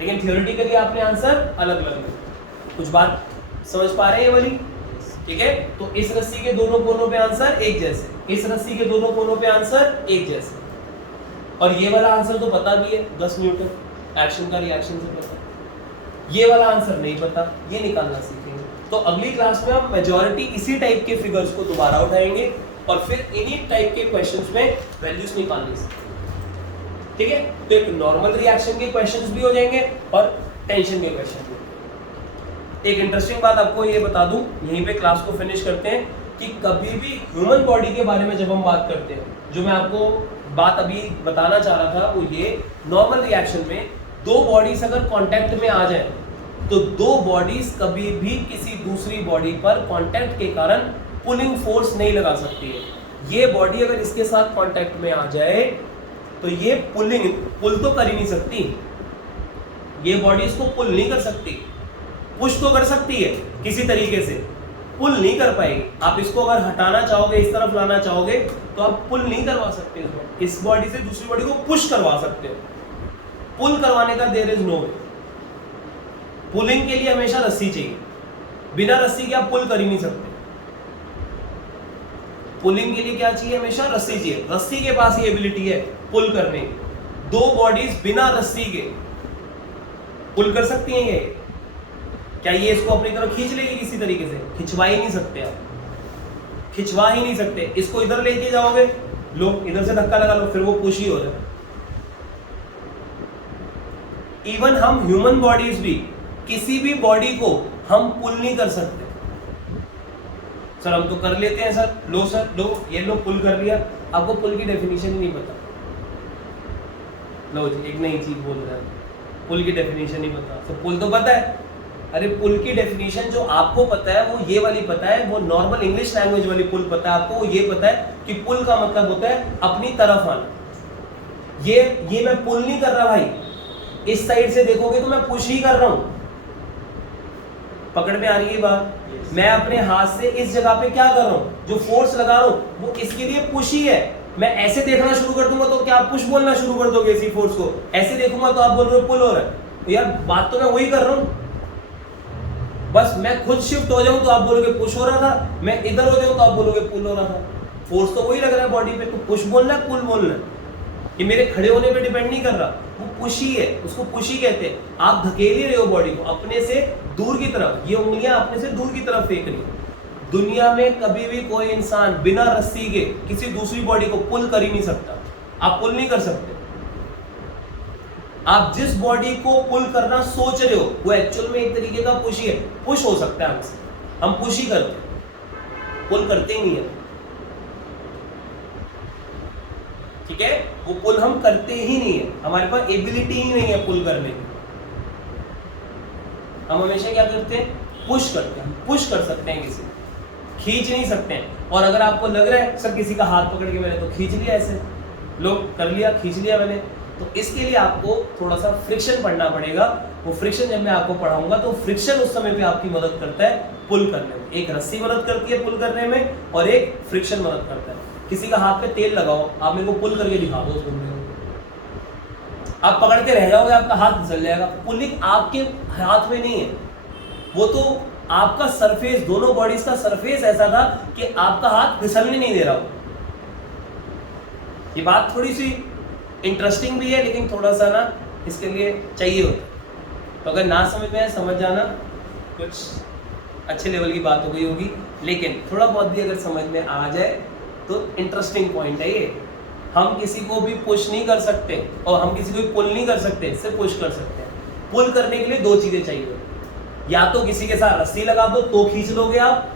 लेकिन थ्योरेटिकली आपने आंसर अलग अलग लेंगे। कुछ बात समझ पा रहे हैं ये वाली, ठीक है। तो इस रस्सी के दोनों कोनों पे आंसर एक जैसे, इस रस्सी के दोनों कोनों पे आंसर एक जैसे, और ये वाला आंसर तो पता भी है 10 न्यूटन एक्शन का रिएक्शन से पता, ये वाला आंसर नहीं पता, ये निकालना सीखेंगे। तो अगली क्लास में हम मेजॉरिटी इसी टाइप के फिगर्स को दोबारा उठाएंगे और फिर इन्हीं टाइप के क्वेश्चंस में वैल्यूज निकालनी सीखेंगे, ठीक है। तो एक नॉर्मल रिएक्शन के क्वेश्चंस भी हो जाएंगे और टेंशन के क्वेश्चन भी। एक इंटरेस्टिंग बात आपको ये बता दूं, यहीं पे क्लास को फिनिश करते हैं, कि कभी भी ह्यूमन बॉडी के बारे में जब हम बात करते हैं, जो मैं आपको बात अभी बताना चाह रहा था वो ये, नॉर्मल रिएक्शन में 2 बॉडीज अगर कांटेक्ट में आ जाए तो 2 बॉडीज कभी भी किसी दूसरी बॉडी पर कांटेक्ट के कारण पुलिंग फोर्स नहीं लगा सकती है। ये बॉडी अगर इसके साथ कांटेक्ट में आ जाए तो ये पुल तो कर ही नहीं सकती, ये बॉडी इसको पुल नहीं कर सकती। पुश तो कर सकती है किसी तरीके से, पुल नहीं कर पाएगी। आप इसको अगर हटाना चाहोगे, इस तरफ लाना चाहोगे तो आप पुल नहीं करवा सकते इसको। इस बॉडी से दूसरी बॉडी को पुश करवा सकते हो, पुल करवाने का there is no way. Pulling के लिए हमेशा रस्सी चाहिए, बिना रस्सी के आप पुल कर ही नहीं सकते। पुलिंग के लिए क्या चाहिए, हमेशा रस्सी चाहिए। रस्सी के पास ये एबिलिटी है पुल करने की। 2 बॉडीज बिना रस्सी के पुल कर सकती हैं ये? क्या ये इसको अपनी तरफ खींच लेगी किसी तरीके से? खिंचवा ही नहीं सकते आप, खिंचवा ही नहीं सकते। इसको इधर लेके जाओगे, लो इधर से धक्का लगा लो, फिर वो पुश ही हो रहा है। इवन हम ह्यूमन बॉडीज भी, किसी भी बॉडी को हम पुल नहीं कर सकते। सर हम तो कर लेते हैं सर, लो सर लो, ये लो पुल कर लिया। आपको पुल की डेफिनेशन ही नहीं पता, लो जी एक नई चीज बोल रहा है, पुल की डेफिनेशन नहीं पता। तो पुल तो पता है, अरे पुल की डेफिनेशन जो आपको पता है वो ये वाली पता है, वो नॉर्मल इंग्लिश लैंग्वेज वाली पुल पता है आपको, वो ये पता है कि पुल का मतलब होता है अपनी तरफ आना। ये मैं पुल नहीं कर रहा भाई, इस साइड से देखोगे तो मैं पुश ही कर रहा हूं। पकड़ में आ रही है बात? मैं अपने हाथ से इस जगह पे क्या कर रहा हूं, जो फोर्स लगा रहा हूं वो इसके लिए पुश ही है। मैं ऐसे देखना शुरू कर दूंगा तो क्या आप पुश बोलना शुरू कर दोगे इसी फोर्स को? ऐसे देखूंगा तो आप बोल रहे हो पुल हो रहा है। यार बात तो मैं वही कर रहा हूं, बस मैं खुद शिफ्ट हो जाऊं तो आप बोलोगे पुश हो रहा था, मैं इधर हो जाऊं तो आप बोलोगे पुल हो रहा था। फोर्स तो वही लग रहा है बॉडी पे, तो पुश बोलना है पुल बोलना है, ये मेरे खड़े होने पे डिपेंड नहीं कर रहा, वो पुश ही है, उसको पुश ही कहते हैं। आप धकेल ही रहे हो बॉडी को अपने से दूर की तरफ, ये उंगलियां अपने से दूर की तरफ फेंक रही हो। दुनिया में कभी भी कोई इंसान बिना रस्सी के किसी दूसरी बॉडी को पुल कर ही नहीं सकता। आप पुल नहीं कर सकते। आप जिस बॉडी को पुल करना सोच रहे हो वो एक्चुअल में एक तरीके का पुश ही है। पुश हो सकता है हमसे, हम पुश ही करते हैं, पुल करते ही नहीं है। ठीक है, वो पुल हम करते ही नहीं है, हमारे पास एबिलिटी ही नहीं है पुल करने की। हम हमेशा क्या करते हैं, पुश करते हैं। पुश कर सकते हैं किसी, खींच नहीं सकते हैं। और अगर आपको लग रहा है सर किसी का हाथ पकड़ के मैंने तो खींच लिया, ऐसे लोग कर लिया, खींच लिया मैंने, तो इसके लिए आपको थोड़ा सा फ्रिक्शन पढ़ना पड़ेगा। वो फ्रिक्शन जब मैं आपको पढ़ाऊंगा तो फ्रिक्शन उस समय पे आपकी मदद करता है पुल करने में। एक रस्सी मदद करती है पुल करने में और एक फ्रिक्शन मदद करता है। किसी का हाथ पे तेल लगाओ, आप मेरे को पुल करके दिखा दो, आप पकड़ते रह जाओगे, आपका हाथ फिसल जाएगा। पुलिंग आपके हाथ में नहीं है, वो तो आपका सरफेस, दोनों बॉडीज का सरफेस ऐसा था कि आपका हाथ फिसलने नहीं दे रहा हो। ये बात थोड़ी सी इंटरेस्टिंग भी है, लेकिन थोड़ा सा ना इसके लिए चाहिए होता। तो अगर ना समझ में आए समझ जाना, कुछ अच्छे लेवल की बात हो गई होगी, लेकिन थोड़ा बहुत भी अगर समझ में आ जाए तो इंटरेस्टिंग पॉइंट है ये। हम किसी को भी पुश नहीं कर सकते और हम किसी को भी पुल नहीं कर सकते, सिर्फ पुश कर सकते हैं। पुल करने के लिए दो चीजें चाहिए, या तो किसी के साथ रस्सी लगा दो तो खींच लोगे आप,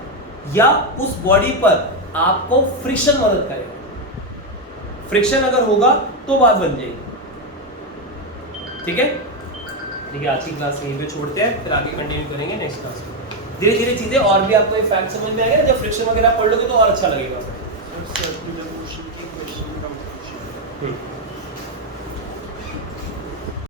या उस बॉडी पर आपको फ्रिक्शन मदद करेगा। फ्रिक्शन अगर होगा तो बात बन जाएगी। ठीक है, देखिए आज की क्लास यहीं पे छोड़ते हैं, फिर आगे कंटिन्यू करेंगे नेक्स्ट क्लास में। धीरे धीरे चीजें और भी आपको एक फैक्ट समझ में आएगा, जब फ्रिक्शन वगैरह पढ़ लोगे तो और अच्छा लगेगा।